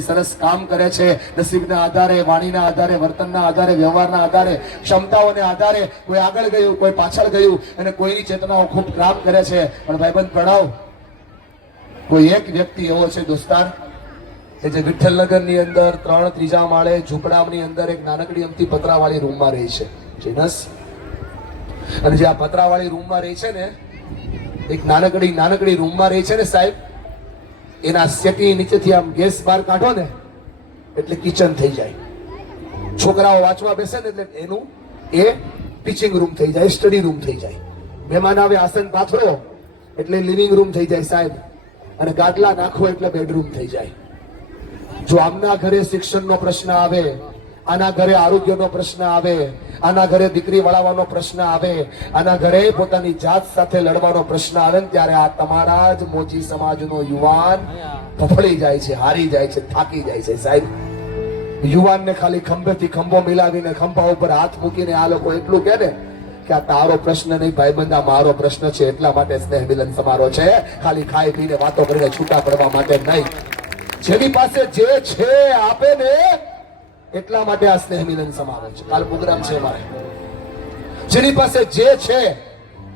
સરસ કામ કરે છે, નસીબના આધારે, વાણીના આધારે, વર્તનના આધારે, વ્યવહારના આધારે, ક્ષમતાઓને આધારે કોઈ આગળ ગયું, કોઈ પાછળ ગયું અને કોઈની ચેતનાઓ ખૂબ કામ કરે છે. પણ ભાઈબંધ પ્રણાવ, કોઈ એક વ્યક્તિ એવો છે દોસ્તાર કે જે વિઠ્ઠલનગરની અંદર 3 ત્રીજા માળે ઝૂંપડાની અંદર એક નાનકડી અમથી પતરાવાળી રૂમમાં રહે છે. જીનસ, અને જે આ પતરાવાળી રૂમમાં રહે છે ને, એક નાનકડી રૂમમાં રહે છે ને સાહેબ, એના સેટી નીચેથી આમ ગેસ બહાર કાઢો ને એટલે કિચન થઈ જાય. છોકરાઓ વાંચવા બેસે ને એટલે એનું એ ટીચિંગ રૂમ થઈ જાય, સ્ટડી રૂમ થઈ જાય. મહેમાન આવે આસન પાથરો એટલે લિવિંગ રૂમ થઈ જાય સાહેબ, અને ગાદલા નાખો એટલે બેડરૂમ થઈ જાય. જો આમના ઘરે શિક્ષણનો પ્રશ્ન આવે, આના ઘરે આરોગ્યનો પ્રશ્ન આવે, આના ઘરે દીકરી વળાવવાનો પ્રશ્ન આવે, આના ઘરે પોતાની જાત સાથે લડવાનો પ્રશ્ન આવે ને ત્યારે આ તમારા જ મોચી સમાજનો યુવાન ફફળી જાય છે, હારી જાય છે, થાકી જાય છે સાહેબ. યુવાનને ખાલી ખંભેથી ખંભો મિલાવીને ખંભા ઉપર હાથ મૂકીને આ લોકો એટલું કહે ને કે આ તારો પ્રશ્ન નહીં ભાઈબંધ, આ મારો પ્રશ્ન છે. એટલા માટે સ્નેહ મિલન સમારોહ છે, ખાલી ખાઈ પીને વાતો કરીને છૂટા પડવા માટે નહીં. જેની પાસે જે છે આપે ને, એટલા માટે આ સ્નેહ મિલન સમારોહ છે. કાલ પ્રોગ્રામ છે અમારે. જેની પાસે જે છે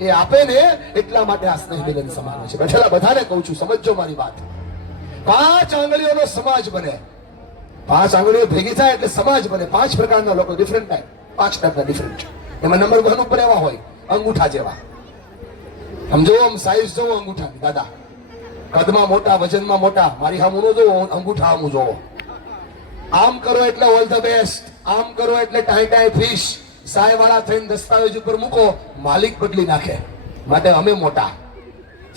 એ આપે ને, એટલા માટે આ સ્નેહ મિલન સમારોહ છે. બેઠેલા બધાને કહું છું, સમજો મારી વાત. 5 આંગળીઓનો સમાજ બને, 5 આંગળીઓ ભેગી થાય એટલે સમાજ બને. 5 પ્રકારના લોકો, ડિફરન્ટ ટાઈપ, 5 ટાઈપના ડિફરન્ટ. એમાં નંબર 1 ઉપર એવા હોય અંગૂઠા જેવા. સમજો, આમ સાઈઝ જોવો અંગૂઠાની દાદા, કદમાં મોટા, વજનમાં મોટા. મારી સામું ન જોવો, અંગૂઠા સામું જોવો. આમ કરો એટલે ઓલ ધ બેસ્ટ, આમ કરો એટલે ટાઈ ફિશ. સાય વાળા થઈને દસ્તાવેજ ઉપર મૂકો, માલિક બદલી નાખે. માટે અમે મોટા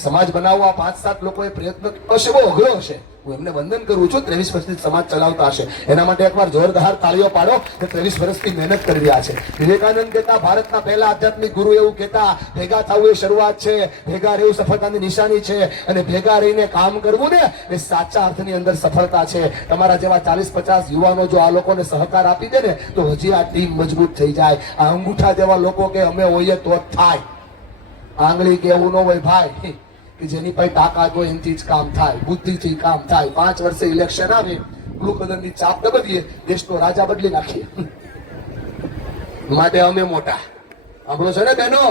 સમાજ બનાવવા 5-7 લોકોએ પ્રયત્ન હશે, બહુ અઘરો હશે. હું એમને વંદન કરું છું. 23 વર્ષથી સમાજ ચલાવતા હશે, એના માટે એકવાર જોરદાર તાળીઓ પાડો કે 23 વર્ષથી મહેનત કરી રહ્યા છે. વિવેકાનંદ કહેતા, ભારતના પહેલા આધ્યાત્મિક ગુરુ એવું કહેતા, ભેગા થવું એ શરૂઆત છે, ભેગા રહેવું સફળતાની નિશાની છે, અને ભેગા રહીને કામ કરવું ને એ સાચા અર્થની અંદર સફળતા છે. તમારા જેવા 40-50 યુવાનો જો આ લોકોને સહકાર આપી દે ને, તો હજી આ ટીમ મજબૂત થઈ જાય. આ અંગૂઠા જેવા લોકો કે અમે હોઈએ તો જ થાય. આંગળી કે એવું ન હોય ભાઈ કે જેની પાસે તાકાત હોય એનાથી જ કામ થાય, બુદ્ધિથી કામ થાય. 5 વર્ષે ઇલેક્શન આવે, બ્લુ કલરની ચાપ દબડીએ, દેશનો રાજા બદલી નાખીએ. માટે અમે મોટા. આપણો છે ને બહેનો,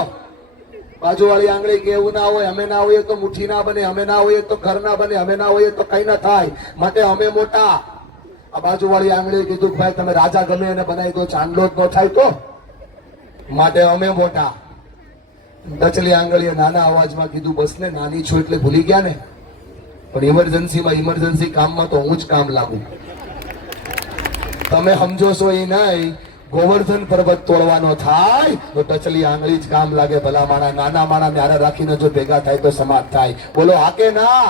બાજુવાળી આંગળી કે એવું ના હોય, અમે ના હોઈએ તો મુઠ્ઠી ના બને, અમે ના હોઈએ તો ઘર ના બને, અમે ના હોઈએ તો કઈ ના થાય. માટે અમે મોટા. આ બાજુવાળી આંગળી કીધું કે ભાઈ તમે રાજા ગમે એને બનાવી દો, ચાંદલો જ ન થાય તો. માટે અમે મોટા. ટચલી આંગળીએ નાના અવાજમાં કીધું બસ ને, નાની છો એટલે ભૂલી ગયા ને. પણ ઇમરજન્સી કામમાં તો હું જ કામ લાગુ. તમે સમજો છો એ નહીં. ગોવર્ધન પર્વત તોડવાનો થાય તો ટચલી આંગળી જ કામ લાગે. ભલા માણા, નાના માણા ન્યારે રાખીને જો ભેગા થાય તો સમાજ થાય. બોલો હા કે ના?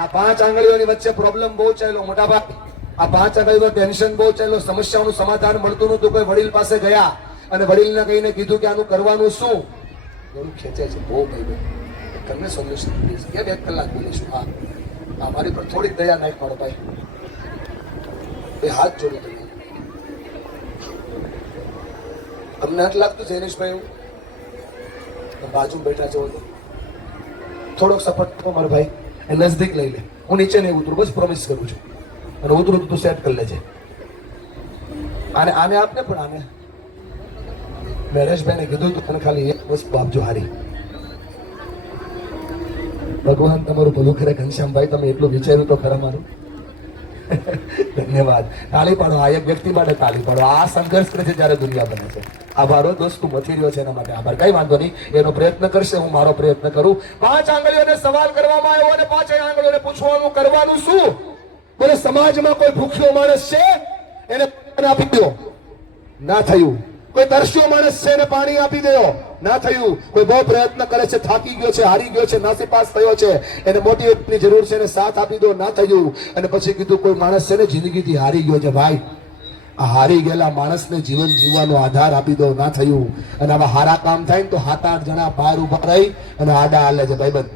આ 5 આંગળીઓની વચ્ચે પ્રોબ્લેમ બહુ ચાલ્યો મોટા ભાઈ. આ 5 આંગળીનો ટેન્શન બહુ ચાલ્યો. સમસ્યાઓનું સમાધાન મળતું નતું. કોઈ વડીલ પાસે ગયા અને વડીલને કહીને કીધું કે આનું કરવાનું શું. ખેંચે છે બહુ ભાઈ, તમને સોલ્યુશન પ્લીઝ. કેમ 1 કલાક બોલીશું? હા, મારી પર થોડીક દયા નાખ મારો ભાઈ. એ હાથ જોડો તમે. તમને નથી લાગતું જૈનેશભાઈ એવું બાજુ બેઠા છો? થોડોક સપોર્ટ મારો ભાઈ, એ નજદીક લઈ લે. હું નીચે નહીં ઉતરું, બસ પ્રોમિસ કરું છું. અને ઉતરું તો તું સેટ કરી લેજે. આને આપને પણ આને નરેશભાઈને કીધું તું તને ખાલી એક વસ્તુ આપજો હારી. ભગવાન તમારું ભલું કરે ઘનશ્યામભાઈ, તમે એટલું વિચાર્યું તો ખરા મારું. ધન્યવાદ. તાળી પાડો આ એક વ્યક્તિ માટે, તાળી પાડો. આ સંઘર્ષ કરે છે જ્યારે દુનિયા બને છે. આભારો દોસ્ત, તું મથી રહ્યો છે એના માટે આભાર. કઈ વાંધો નહીં, એનો પ્રયત્ન કરશે, હું મારો પ્રયત્ન કરું. 5 આંગળીઓને સવાલ કરવામાં આવ્યો અને 5 આંગળીઓને પૂછવાનું કરવાનું શું? બોલે સમાજમાં કોઈ ભૂખ્યો માણસ છે એને આપી દો, ના થયું. કોઈ તરસ્યો માણસ છે એને પાણી આપી દો, ના થયું. કોઈ બહુ પ્રયત્ન કરે છે, થાકી ગયો છે, હારી ગયો છે, નાસીપાસ થયો છે, એને મોટિવેટની જરૂર છે, એને સાથ આપી દો, ના થયું. અને પછી કીધું કોઈ માણસ છે ને જિંદગીથી હારી ગયો છે ભાઈ, આ હારી ગયેલા માણસને જીવન જીવવાનો આધાર આપી દો, ના થયું. અને આવા હારા કામ થાય ને તો 7-8 જણા બહાર ઉભા રહી અને આડા હાલે છે ભાઈબંધ.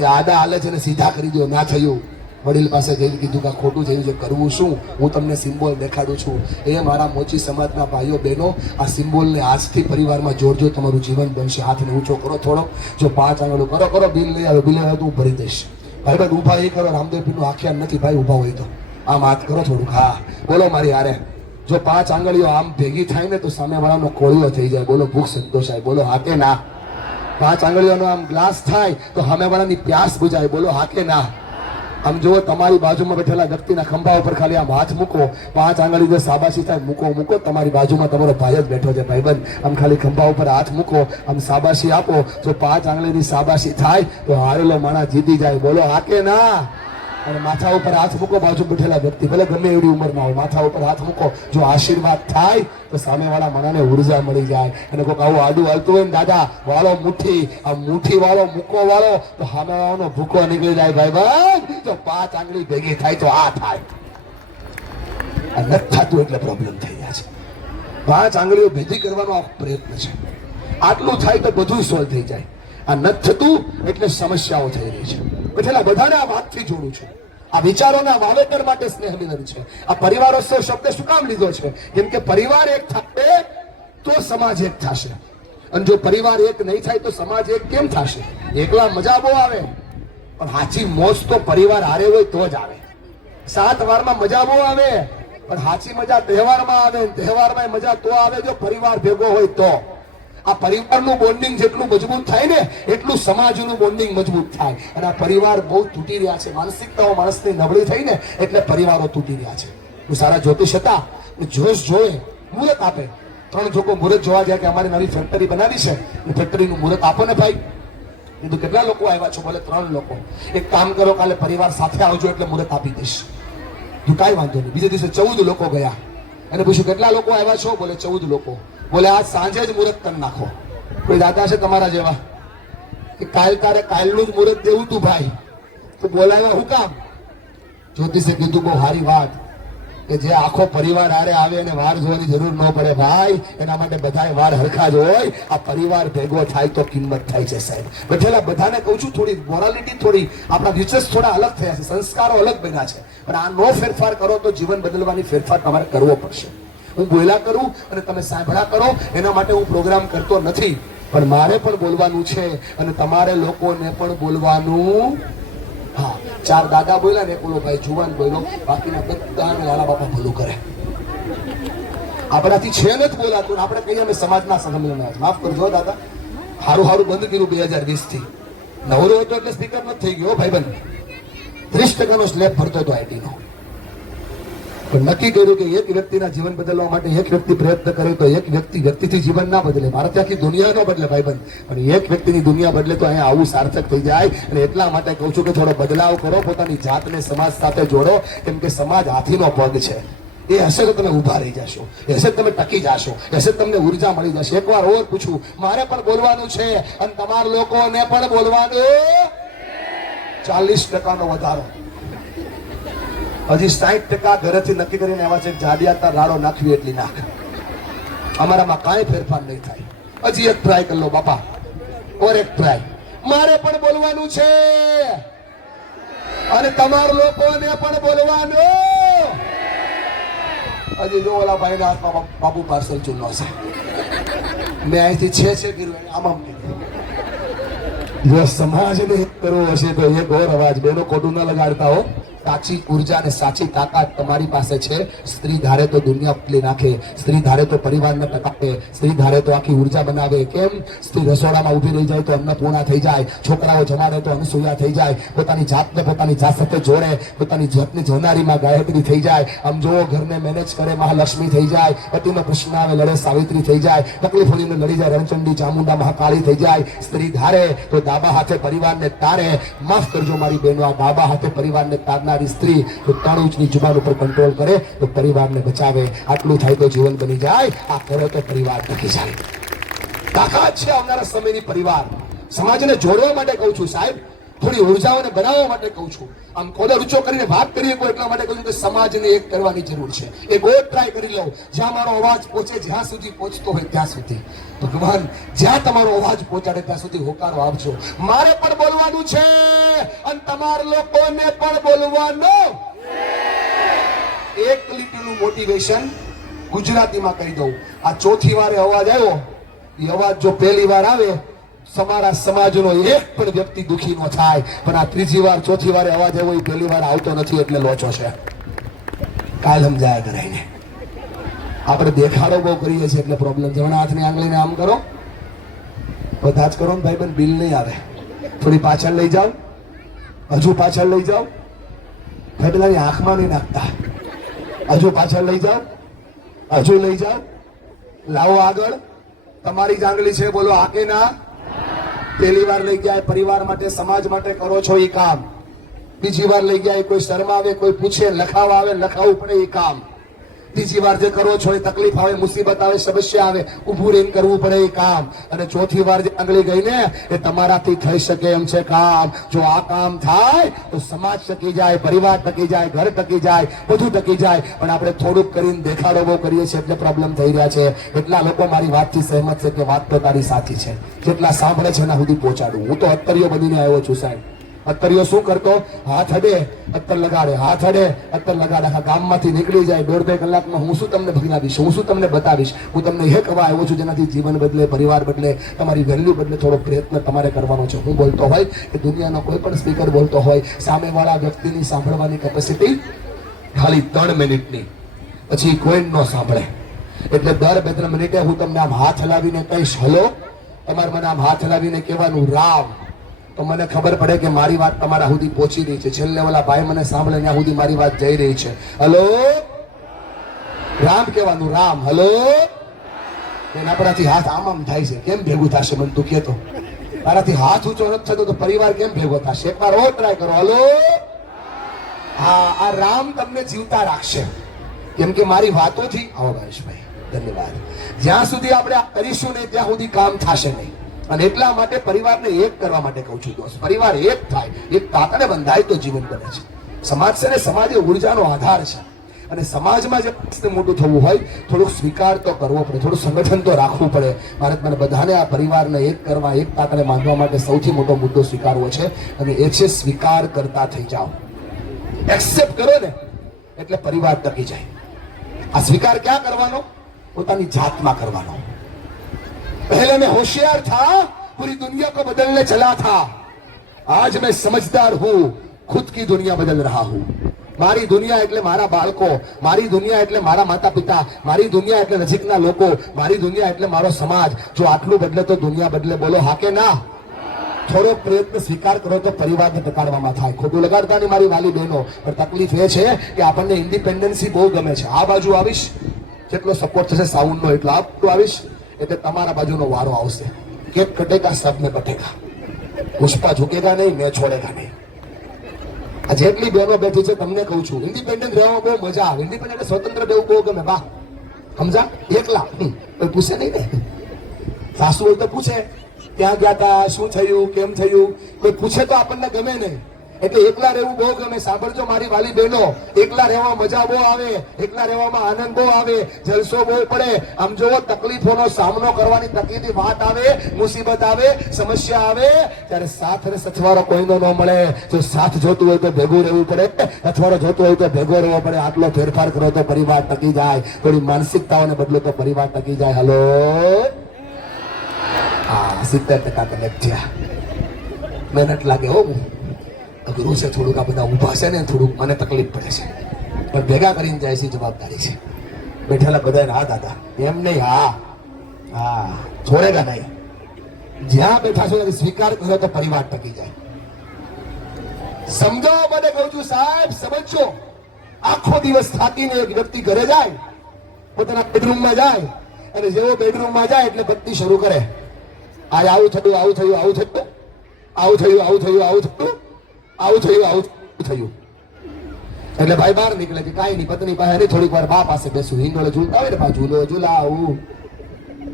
એ આડા હાલે છે એને સીધા કરી દો, ના થયું. વડીલ પાસે જઈને કીધું કે ખોટું થયું છે, કરવું શું? હું તમને સિમ્બોલ દેખાડું છું. એ મારા મોચી સમાજના ભાઈઓ બહેનો, આ સિમ્બોલને આજથી પરિવારમાં જોડજો, તમારું જીવન બનશે. હાથને ઊંચો કરો થોડો. જો 5 આંગળું કરો, બિલ લઈ આવે, બિલ આવે તો હું ભરી દઈશ. ભાઈ ઉભા એ કરો. રામદેવ પીરનું આખ્યાન નથી ભાઈ, ઉભા હોય તો આમ હાથ કરો થોડુંક, હા બોલો મારી હારે. જો 5 આંગળીઓ આમ ભેગી થાય ને તો સામે વાળાનો કોળિયો થઈ જાય. બોલો ભૂખ સંતોષાય. બોલો હા કે ના? 5 આંગળીઓનો આમ ગ્લાસ થાય તો સામે વાળાની પ્યાસ બુજાય. બોલો હા કે ના? આમ જુઓ, તમારી બાજુમાં બેઠેલા વ્યક્તિના ખંભા ઉપર ખાલી આમ હાથ મૂકો, 5 આંગળી જો સાબાસી થાય, મૂકો. તમારી બાજુમાં તમારો ભાઈ જ બેઠો છે, ભાઈબંધ. આમ ખાલી ખંભા ઉપર હાથ મૂકો, આમ સાબાસી આપો. જો 5 આંગળીની સાબાસી થાય તો હારેલો માણસ જીતી જાય. બોલો હા કે ના? અને માથા ઉપર હાથ મૂકો, બાજુ બેઠેલા વ્યક્તિ ભલે ગમે એવડી ઉંમરના હોય, માથા ઉપર હાથ મૂકો. જો આશીર્વાદ થાય તો સામેવાળા માણસને ઉર્જા મળી જાય. અને કોઈક આવું આડું હાલતું હોય ને, દાદા વાળો મુઠ્ઠી, આ મુઠ્ઠી વાળો મૂકો વાળો, તો સામેવાળાનો ભૂકો નીકળી જાય. ભાઈ જો 5 આંગળી ભેગી થાય તો આ થાય. આ નથી થતું એટલે પ્રોબ્લેમ થઈ જાય છે. 5 આંગળીઓ ભેગી કરવાનો આ પ્રયત્ન છે. આટલું થાય તો બધું સોલ્વ થઈ જાય. આ નથી થતું એટલે સમસ્યાઓ થઈ રહી છે. બેઠેલા બધાને આ વાતથી જોડું છું. આ વિચારોના વાવેતર માટે સ્નેહ મિલન છે. આ પરિવારોત્સવ શબ્દ શું કામ લીધો છે? કેમ કે પરિવાર એક થાય તો સમાજ એક થશે, અને જો પરિવાર એક નહીં થાય તો સમાજ એક કેમ થશે? એકલા મજા બહુ આવે, પણ સાચી મોજ તો પરિવાર હારે હોય તો જ આવે. 7 વારમાં મજા બહુ આવે, પણ સાચી મજા તહેવારમાં આવે. તહેવારમાં મજા તો આવે જો પરિવાર ભેગો હોય તો. આ પરિવારનું બોન્ડિંગ જેટલું મજબૂત થાય ને એટલું સમાજનું બોન્ડિંગ મજબૂત થાય. અને આ પરિવાર બહુ તૂટી રહ્યા છે. માનસિકતાઓ માણસની નબળી થઈ ને એટલે પરિવારો તૂટી રહ્યા છે. હું સારા જ્યોતિષ હતા, જોશ જોયે મુહૂર્ત આપે. 3 લોકો મુહૂર્ત જોવા જાય કે અમારી નવી ફેક્ટરી બનાવી છે, ફેક્ટરીનું મુહૂર્ત આપો ને ભાઈ. કીધું કેટલા લોકો આવ્યા છો? બોલે 3 લોકો. એક કામ કરો, કાલે પરિવાર સાથે આવજો એટલે મુહૂર્ત આપી દઈશ. તું કાંઈ વાંધો નહીં. બીજે દિવસે 14 લોકો ગયા અને પૂછ્યું કેટલા લોકો આવ્યા છો? બોલે 14 લોકો. બોલે આજ સાંજે જ મુહૂર્ત કરી નાખો. કોઈ દાદા છે તમારા જેવા કે તારે કાલનું જ મુહૂર્ત દેવું તું ભાઈ? તો બોલાવ્યા હું કામ? જ્યોતિષે કીધું બહુ સારી વાત કે જે આખો પરિવાર હારે આવે અને વાર જોવાની જરૂર ન પડે ભાઈ. એના માટે બધાય વાર હરખા જ હોય. આ પરિવાર ભેગો થાય તો કિંમત થાય છે સાહેબ. બેઠેલા બધાને કહું છું, થોડી મોરાલિટી, થોડી આપણા વિચેસ થોડા અલગ થયા છે, સંસ્કારો અલગ બન્યા છે. પણ આ નો ફેરફાર કરો તો જીવન બદલવાની ફેરફાર તમારે કરવો પડશે. હું બોલ્યા કરું અને તમે સાંભળા કરો એના માટે હું પ્રોગ્રામ કરતો નથી, પણ મારે પણ બોલવાનું છે અને તમારે લોકોને પણ બોલવાનું. હા, 4 દાદા બોલ્યા ને, બોલો ભાઈ જુવાન બોલ્યો, બાકીના બધાને લાલા બાપા ભલું કરે. આપણાથી છે નથી બોલાતું, આપણે કહીએ અમે સમાજના સંમેલન. માફ કરજો દાદા, હારું બંધ કર્યું 2020 થી. નવરો હતો એટલે સ્પીકર નથી થઈ ગયો ભાઈબંધ. 30% સ્લેબ ભરતો હતો આઈટી નો. પણ નક્કી કર્યું કે એક વ્યક્તિના જીવન બદલવા માટે એક વ્યક્તિ પ્રયત્ન કરે તો એક વ્યક્તિથી જીવન ના બદલે, મારાથી આખી દુનિયા ન બદલે ભાઈબંધ, પણ એક વ્યક્તિની દુનિયા બદલે તો અહીંયા આવું સાર્થક થઈ જાય. અને એટલા માટે કહું છું કે થોડો બદલાવ કરો, પોતાની જાતને સમાજ સાથે જોડો. કેમ કે સમાજ હાથીનો પગ છે. એ હશે તો તમે ઉભા રહી જશો, એ હશે તમે ટકી જશો, એ હશે તમને ઉર્જા મળી જશે. એકવાર ઓર પૂછું, મારે પણ બોલવાનું છે અને તમારા લોકોને પણ બોલવાનું. 40% વધારો. હજી 60% ઘરેથી નક્કી કરીને આવ્યા છે જાડિયાતા રાડો નાખવી એટલી નાખ. અમારામાં કાંઈ ફેરફાર નહીં થાય. હજી એક ટ્રાય કરી લો બાપા, ઓર એક ટ્રાય. મારે પણ બોલવાનું છે અને તમારા લોકોને પણ બોલવાનું. હજી જો ઓલા ભાઈના હાથમાં બાબુ પાર્સલ ચૂનો છે, મેં અહીંથી છે કર્યું આમ જો સમાજને હિત કરવો હશે તો એક ઓર અવાજ. બેનો ખોટું ન લગાડતા હો. સાચી ઉર્જા અને સાચી તાકાત તમારી પાસે છે. સ્ત્રી ધારે તો દુનિયા બદલી નાખે, સ્ત્રી ધારે તો પરિવારને ટકાવે, સ્ત્રી ધારે તો આખી ઉર્જા બનાવે. કેમ? સ્ત્રી રસોડામાં ઊભી રહી જાય તો અન્નપૂર્ણા થઈ જાય, છોકરાઓ જમાડે તો અનસૂયા થઈ જાય, પોતાની જાતને પોતાની જાત સાથે જોડે, પોતાની જાતની જોનારીમાં ગાયત્રી થઈ જાય. આમ જો ઘરને મેનેજ કરે મહાલક્ષ્મી થઈ જાય, પતિનો કૃષ્ણ આવે લડે સાવિત્રી થઈ જાય, તકલીફ હોઈને લડી જાય રણચંડી ચામુંડા મહાકાળી થઈ જાય. સ્ત્રી ધારે તો ડાબા હાથે પરિવારને તારે. માફ કરજો મારી બહેનો, આ ડાબા હાથે પરિવારને તારનારી સ્ત્રી તો 3 ઇંચની જુબાન ઉપર કંટ્રોલ કરે તો પરિવારને બચાવે. આટલું થાય તો જીવન બની જાય. આ કરો તો પરિવાર ટકી જાય. તાકાત છે આવનારા સમયની પરિવાર. સમાજને જોડવા માટે કહું છું સાહેબ, થોડી ઉર્જાઓને બનાવવા માટે કહું છું. આમ કોલર ઊંચો કરીને વાત કરીએ કોઈ એટલા માટે કહું છું કે સમાજને એક કરવાની જરૂર છે. એક ઓર ટ્રાય કરી લો, જ્યાં મારો અવાજ પહોંચે, જ્યાં સુધી પહોંચતો હોય ત્યાં સુધી. ભગવાન જ્યાં તમારો અવાજ પહોંચાડે ત્યાં સુધી હોકારો આપજો. મારે પણ બોલવાનું છે અને તમારા લોકોને પણ બોલવાનું. એક લીટીનું મોટિવેશન ગુજરાતીમાં કહી દઉં. આ ચોથી વારે અવાજ આવ્યો, એ અવાજ જો પહેલી વાર આવે તમારા સમાજનો એક પણ વ્યક્તિ દુખી ન થાય, પણ આ ત્રીજી વાર ચોથી વારે અવાજ આવ્યો એ પહેલી વાર આવતો નથી એટલે લોચો છે. કાલ સમજાયા કરાઈને આપણે દેખાડો બહુ કરીએ છીએ એટલે પ્રોબ્લેમ છે. હાથની આંગળીને આમ કરો, બધા જ કરો ને ભાઈ બન, બિલ નહીં આવે. થોડી પાછળ લઈ જાઓ, હજુ પાછળ લઈ જાઓ. ભાઈ બધાની આંખમાં નહીં નાખતા. હજુ પાછળ લઈ જાઓ, હજુ લઈ જાઓ. લાવો આગળ. તમારી જ આંગળી છે, બોલો આ કે ના. પહેલી વાર લઈ ગયા પરિવાર માટે, સમાજ માટે કરો છો એ કામ. બીજી વાર લઈ ગયા કોઈ શરમાવે, કોઈ પૂછે, લખાવા આવે, લખાવવું પડે એ કામ. ત્રીજી વાર જે કરો છો એ તકલીફ આવે, મુસીબત આવે, સમસ્યા આવે, ઊભું રહીને કરવું પડે એ કામ. અને ચોથી વાર જે આંગળી ગઈ ને એ તમારાથી થઈ શકે એમ છે કામ. જો આ કામ થાય તો સમાજ ટકી જાય, પરિવાર ટકી જાય, ઘર ટકી જાય, બધું ટકી જાય. પણ આપણે થોડુંક કરીને દેખાડો બહુ કરીએ છીએ એટલે પ્રોબ્લેમ થઈ રહ્યા છે. એટલા લોકો મારી વાતથી સહેમત છે કે વાત તો તારી સાચી છે. જેટલા સાંભળે છે એના સુધી પહોંચાડું. હું તો અત્તરીઓ બનીને આવ્યો છું સાહેબ. અત્તરીઓ શું કરતો? હાથ અડે અત્તર લગાડે, હાથ અડે અત્તર લગાડે. આખા ગામમાંથી નીકળી જાય. 1.5 કલાકમાં હું શું તમને ભગનાવીશ, હું શું તમને બતાવીશ. હું તમને એ કહેવા આવ્યો છું જેનાથી જીવન બદલે, પરિવાર બદલે, તમારી વેલ્યુ બદલે. થોડો પ્રયત્ન તમારે કરવાનો છે. હું બોલતો હોય કે દુનિયાનો કોઈ પણ સ્પીકર બોલતો હોય, સામેવાળા વ્યક્તિની સાંભળવાની કેપેસિટી ખાલી 3 મિનિટની, પછી કોઈ ન સાંભળે. એટલે દર 2-3 મિનિટે હું તમને આમ હાથ હલાવીને કહીશ હલો. તમારે મને આમ હાથ હલાવીને કહેવાનું રામ. તો મને ખબર પડે કે મારી વાત તમારા સુધી પહોંચી રહી છે. છેલ્લે ઓલા ભાઈ મને સાંભળે ત્યાં સુધી મારી વાત જઈ રહી છે. હલો રામ કહેવાનું, રામ. હલો. આપણાથી હાથ આમ આમ થાય છે, કેમ ભેગું થશે મને તું કહેતો? તારાથી હાથ ઊંચો નથી થતો તો પરિવાર કેમ ભેગો થશે? એકવાર ઓ ટ્રાય કરો. હલો. હા, આ રામ તમને જીવતા રાખશે. કેમ કે મારી વાતોથી આવો ભાઈ, ધન્યવાદ. જ્યાં સુધી આપણે આ કરીશું નહીં ત્યાં સુધી કામ થશે નહીં. અને એટલા માટે પરિવારને એક કરવા માટે કહું છું દોસ્ત. પરિવાર એક થાય, એક તાકાને બંધાય તો જીવન બને છે. સમાજ છે ને, સમાજ એ ઉર્જાનો આધાર છે. અને સમાજમાં જે મોટું થવું હોય થોડુંક સ્વીકાર તો કરવો પડે, થોડું સંગઠન તો રાખવું પડે. મારે મને બધાને આ પરિવારને એક કરવા, એક તાકાને બાંધવા માટે સૌથી મોટો મુદ્દો સ્વીકારવો છે. અને એ છે સ્વીકાર કરતા થઈ જાઓ. એક્સેપ્ટ કરો ને એટલે પરિવાર ટકી જાય. આ સ્વીકાર ક્યાં કરવાનો? પોતાની જાતમાં કરવાનો. पहले मैं होशियार था, पूरी दुनिया को बदलने चला था. आज मैं समझदार हूं, खुद की दुनिया बदल रहा हूं. મારી દુનિયા એટલે મારા બાળકો, મારી દુનિયા એટલે મારા માતા પિતા, મારી દુનિયા એટલે નજીકના લોકો, મારી દુનિયા એટલે મારો સમાજ. જો આટલું બદલે તો દુનિયા બદલે. બોલો હા કે ના? થોડો પ્રયત્ન સ્વીકાર કરો તો પરિવારને ટકાડવામાં થાય. ખોટું લગાડતા નહીં મારી વાલી બહેનો. પણ તકલીફ એ છે કે આપણને ઇન્ડિપેન્ડન્સી બહુ ગમે છે. આ બાજુ આવીશ જેટલો સપોર્ટ થશે સાઉન્ડનો એટલો આ બાજુ આવીશ એટલે તમારા બાજુનો વારો આવશે. કેક કટેગા સબ મેં બટેગા. પુષ્પા ઝુકેગા નહીં, મેં છોડેગા નહીં. આ જેટલી બહેનો બેઠી છે તમને કહું છું, ઇન્ડિપેન્ડન્ટ રહેવામાં બહુ મજા આવે. ઇન્ડિપેન્ડન્ટ સ્વતંત્ર રહેવું બહુ ગમે. વાહ, સમજા? એકલા કોઈ પૂછે નહીં ને. સાસુ હોય તો પૂછે ત્યાં ગયા હતા, શું થયું, કેમ થયું. કોઈ પૂછે તો આપણને ગમે નહીં. એટલે એકલા રહેવું બહુ ગમે. સાંભળજો મારી વાલી બહેનો, એકલા રહેવા મજા બહુ આવે, એકલા રહેવામાં આનંદ બહુ આવે, જલસો બહુ પડે. આમ જોવો તકલીફોનો સામનો કરવાની તકલીફની વાત આવે, મુસીબત આવે, સમસ્યા આવે ત્યારે સાથ અને સથવારો કોઈનો ન મળે. જો સાથ જોતું હોય તો ભેગું રહેવું પડે, સથવારો જોતું હોય તો ભેગો રહેવો પડે. આટલો ફેરફાર કરો તો પરિવાર ટકી જાય. થોડી માનસિકતાઓને બદલો તો પરિવાર ટકી જાય. હલો. હા, 70% કનેક્ટ થયા. મહેનત લાગે હો. અઘરું છે થોડુંક. આ બધા ઊભા છે ને થોડુંક મને તકલીફ પડે છે, પણ ભેગા કરીને જાય છે જવાબદારી છે. બેઠેલા બધાને હા દાદા એમ નહીં. હા હા, છોડેગા નહીં. જ્યાં બેઠા છો ત્યારે સ્વીકાર કરો તો પરિવાર ટકી જાય. સમજાવો મને કહું છું સાહેબ, સમજો. આખો દિવસ થાકીને એક વ્યક્તિ ઘરે જાય, પોતાના બેડરૂમમાં જાય, અને જેવો બેડરૂમમાં જાય એટલે બત્તી શરૂ કરે. આ આવું થયું, આવું થયું, આવું થયું, આવું થયું, આવું થયું, આવું થયું, આવું થયું, આવું થયું. એટલે ભાઈ બહાર નીકળે છે. કાંઈ નહીં, પત્ની પાસે થોડીક વાર બા પાસે બેસું. હિંડોળે ઝૂલતા હોય ને, બા ઝૂલો ઝૂલાવું,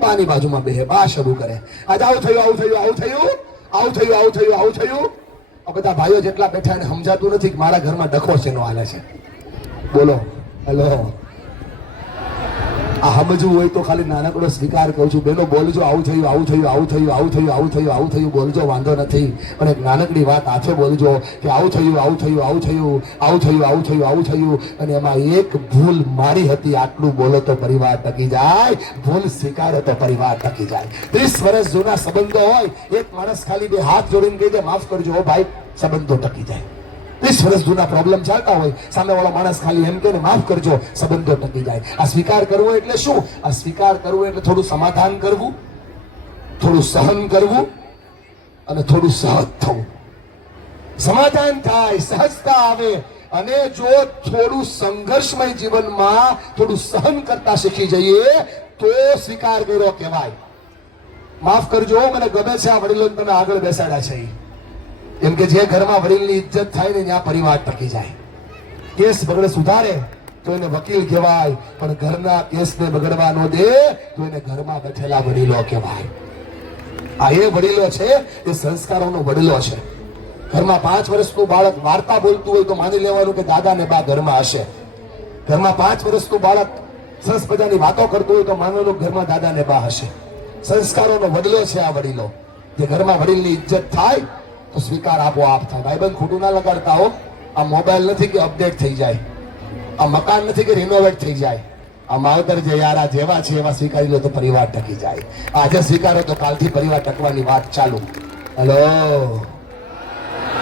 બાની બાજુમાં બેહે, બા શરૂ કરે. આજે આવું થયું, આવું થયું, આવું થયું, આવું થયું, આવું થયું, આવું થયું. આ બધા ભાઈઓ જેટલા બેઠા એને સમજાતું નથી કે મારા ઘરમાં ડખો શેનો હાલે છે. બોલો હેલો. આ સમજવું હોય તો ખાલી નાનકડો સ્વીકાર કરું છું. બેનો બોલજો, આવું થયું, આવું થયું, આવું થયું, આવું થયું, આવું થયું, આવું થયું, બોલજો, વાંધો નથી. પણ એક નાનકડી વાત હાથે બોલજો કે આવું થયું, આવું થયું, આવું થયું, આવું થયું, આવું થયું, આવું થયું. અને એમાં એક ભૂલ મારી હતી, આટલું બોલો તો પરિવાર ટકી જાય. ભૂલ સ્વીકારો તો પરિવાર ટકી જાય. 30 વર્ષ જૂના સંબંધો હોય, એક માણસ ખાલી 2 હાથ જોડીને કહી દે માફ કરજો હો ભાઈ, સંબંધો ટકી જાય. 30 વર્ષ જૂના પ્રોબ્લેમ ચાલતા હોય, સામેવાળો માણસ ખાલી એમ કે માફ કરજો, સંબંધો ટકી જાય. આ સ્વીકાર કરવો એટલે શું? આ સ્વીકાર કરવો એટલે થોડું સમાધાન કરવું, થોડું સહન કરવું અને થોડું સહજ થવું. સમાધાન થાય, સહજતા આવે અને જો થોડું સંઘર્ષમય જીવનમાં થોડું સહન કરતા શીખી જઈએ તો સ્વીકાર કર્યો કહેવાય. માફ કરજો, મને ગમે છે આ વડીલો તમે આગળ બેસાડ્યા છે, કેમ કે જે ઘરમાં વડીલની ઇજ્જત થાય ને ત્યાં પરિવાર ટકી જાય. કેસ બગડે સુધારે તો એને વકીલ કહેવાય, પણ ઘરના કેસને બગડવા ન દે તો એને ઘરમાં બેઠેલા વડીલો કહેવાય. આ એ વડીલો છે, એ સંસ્કારોનો વડીલો છે. ઘરમાં 5 વર્ષનું બાળક વાર્તા બોલતું હોય તો માની લેવાનું કે દાદા ને બા ઘરમાં હશે. ઘરમાં 5 વર્ષનું બાળક સરસ મજાની વાતો કરતું હોય તો માનવાનું ઘરમાં દાદા ને બા હશે. સંસ્કારોનો વડીલો છે આ વડીલો. જે ઘરમાં વડીલની ઇજ્જત થાય તો સ્વીકાર આપોઆપ થાય. ભાઈબંધ ખોટું ના લગાડતા હો. આ મોબાઈલ નથી કે અપડેટ થઈ જાય, આ મકાન નથી કે રિનોવેટ થઈ જાય. આ માવતર જે યાર આ જેવા છે એવા સ્વીકારી લો તો પરિવાર ટકી જાય. આજે સ્વીકારો તો કાલથી પરિવાર ટકવાની વાત ચાલુ. હેલો,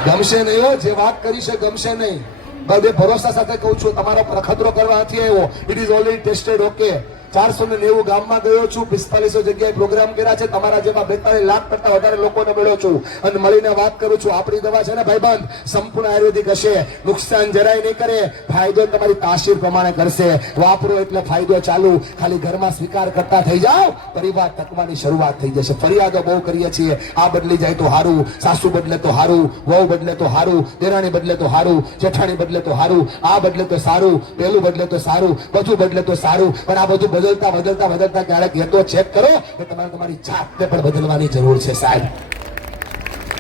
ગમશે નહીં હો, જે વાત કરી છે ગમશે નહીં. બે ભરોસા સાથે કહું છું, તમારા પર ખતરો કરવા નથી આવ્યો. It is already tested. Okay, 490 ગામમાં ગયો છું, 4500 જગ્યાએ પ્રોગ્રામ કર્યા છે. તમારા જેવા 42 લાખ કરતા વધારે લોકોને મળ્યો છું અને મળીને વાત કરું છું. આપણી દવા છે ને ભાઈબંધ, સંપૂર્ણ આયુર્વેદિક હશે, નુકસાન જરાય નહીં કરે, ફાયદો તમારી તાસીર પ્રમાણે કરશે. વાપરો એટલે ફાયદો ચાલુ. ખાલી ઘરમાં સ્વીકાર કરતા થઈ જાઓ, પરિવાર ટકવાની શરૂઆત થઈ જશે. ફરિયાદો બહુ કરીએ છીએ, આ બદલી જાય તો હારું, સાસુ બદલે તો હારું, વહુ બદલે તો હારું, દેરાણી બદલે તો હારું, જેઠાણી બદલે તો હારું, આ બદલે તો સારું, પેલું બદલે તો સારું, બધું બદલે તો સારું. પણ આ બધું બદલતા બદલતા બદલતા ક્યારેક એ તો ચેક કરો કે તમારે તમારી જાતને પણ બદલવાની જરૂર છે સાહેબ.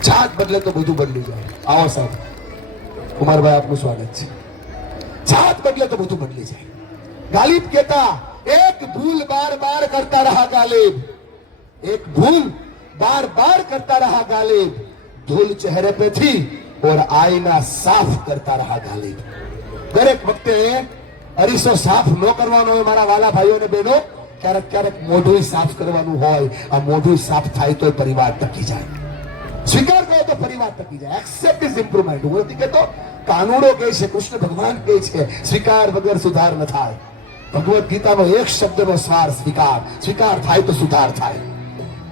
જાત બદલે તો બધું બદલી જાય. આવો સાહેબ, કુમારભાઈ આપનું સ્વાગત છે. જાત બદલે તો બધું બદલી જાય. ગાલિબ કહેતા, એક ભૂલ બાર બાર કરતા રહા ગાલિબ, એક ભૂલ बार बार करता रहा गालिब, धूल चेहरे पे थी और आईना साफ करता रहा गालिब. દરેક વખતે અરીસો સાફ ન કરવાનો હોય મારા વાલા ભાઈઓ ને બહેનો, ક્યારેક ક્યારેક મોઢું સાફ કરવાનું હોય. આ મોઢું સાફ થાય તો પરિવાર ટકી જાય. સ્વીકાર કરો તો પરિવાર ટકી જાય. Accept is improvement. હું નથી કહેતો, કાનૂનો કહે છે, કૃષ્ણ ભગવાન કહે છે, સ્વીકાર વગર સુધાર ન થાય. ભગવદ ગીતાનો એક શબ્દનો સાર સ્વીકાર. સ્વીકાર થાય તો સુધાર થાય.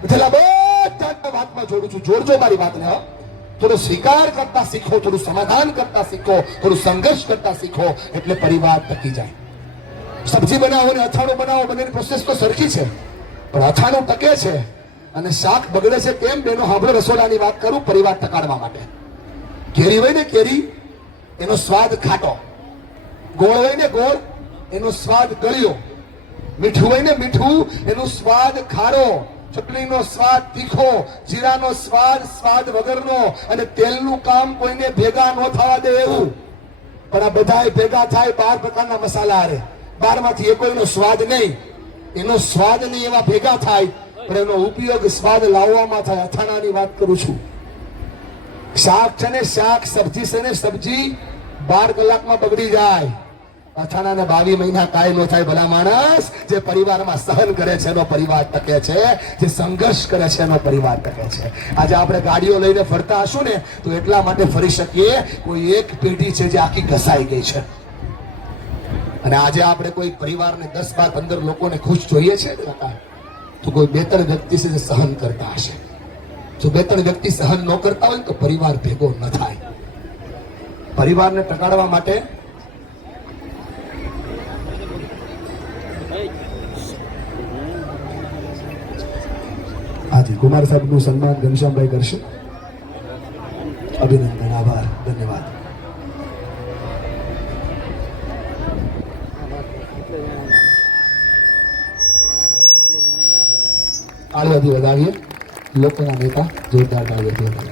એટલે બધા વાતમાં જોડું છું, જોડજો મારી વાતને. થોડો સ્વીકાર કરતા શીખો, થોડું સમાધાન કરતા શીખો, થોડું સંઘર્ષ કરતા શીખો, એટલે પરિવાર ટકી જાય. સબ્જી બનાવો ને અથાણું બનાવો, બંનેની પ્રોસેસ તો સરખી છે, પણ અથાણું ટકે છે અને શાક બગડે છે. કેમ? બેનો સાંભળો, રસોડાની વાત કરું પરિવાર ટકાડવા માટે. કેરી હોય ને કેરી, એનો સ્વાદ ખાટો, ગોળ હોય ને ગોળ, એનો સ્વાદ ગળ્યો, મીઠું હોય ને મીઠું, એનો સ્વાદ ખારો, ચટણીનો સ્વાદ તીખો, જીરાનો સ્વાદ વગરનો, અને તેલનું કામ કોઈને ભેગા ન થવા દે એવું. પણ આ બધા ભેગા થાય 12 પ્રકારના મસાલા હારે, 12 માંથી એકોઈનો સ્વાદ નહીં, એનો સ્વાદ નહીં, એવા ભેગા થાય, પણ એનો ઉપયોગ સ્વાદ લાવવામાં થાય. અથાણાની વાત કરું છું. શાક છે ને શાક, સબ્જી છે ને સબ્જી 12 કલાકમાં બગડી જાય. અથાણાને 22 મહિના કાંઈ ન થાય. ભલા માણસ જે પરિવારમાં સહન કરે છે એનો પરિવાર ટકે છે, જે સંઘર્ષ કરે છે એનો પરિવાર ટકે છે. આજે આપણે ગાડીઓ લઈને ફરતા હશું ને તો એટલા માટે ફરી શકીએ, કોઈ એક પેઢી છે જે આખી ઘસાઈ ગઈ છે. અને આજે આપણે કોઈ પરિવારને 10, 12, 15 લોકોને ખુશ જોઈએ છે તો કોઈ 2-3 વ્યક્તિ છે જે સહન કરતા હશે. જો 2-3 વ્યક્તિ સહન ન કરતા હોય તો પરિવાર ભેગો ન થાય. પરિવારને ટકાડવા માટે હાજી કુમાર સાહેબનું સન્માન ઘનશ્યામભાઈ કરશે. અભિનંદન, આભાર, ધન્યવાદ. તાળીઓથી વધાવીએ લોકોના નેતા, જોરદાર તાળીઓથી વધાવીએ.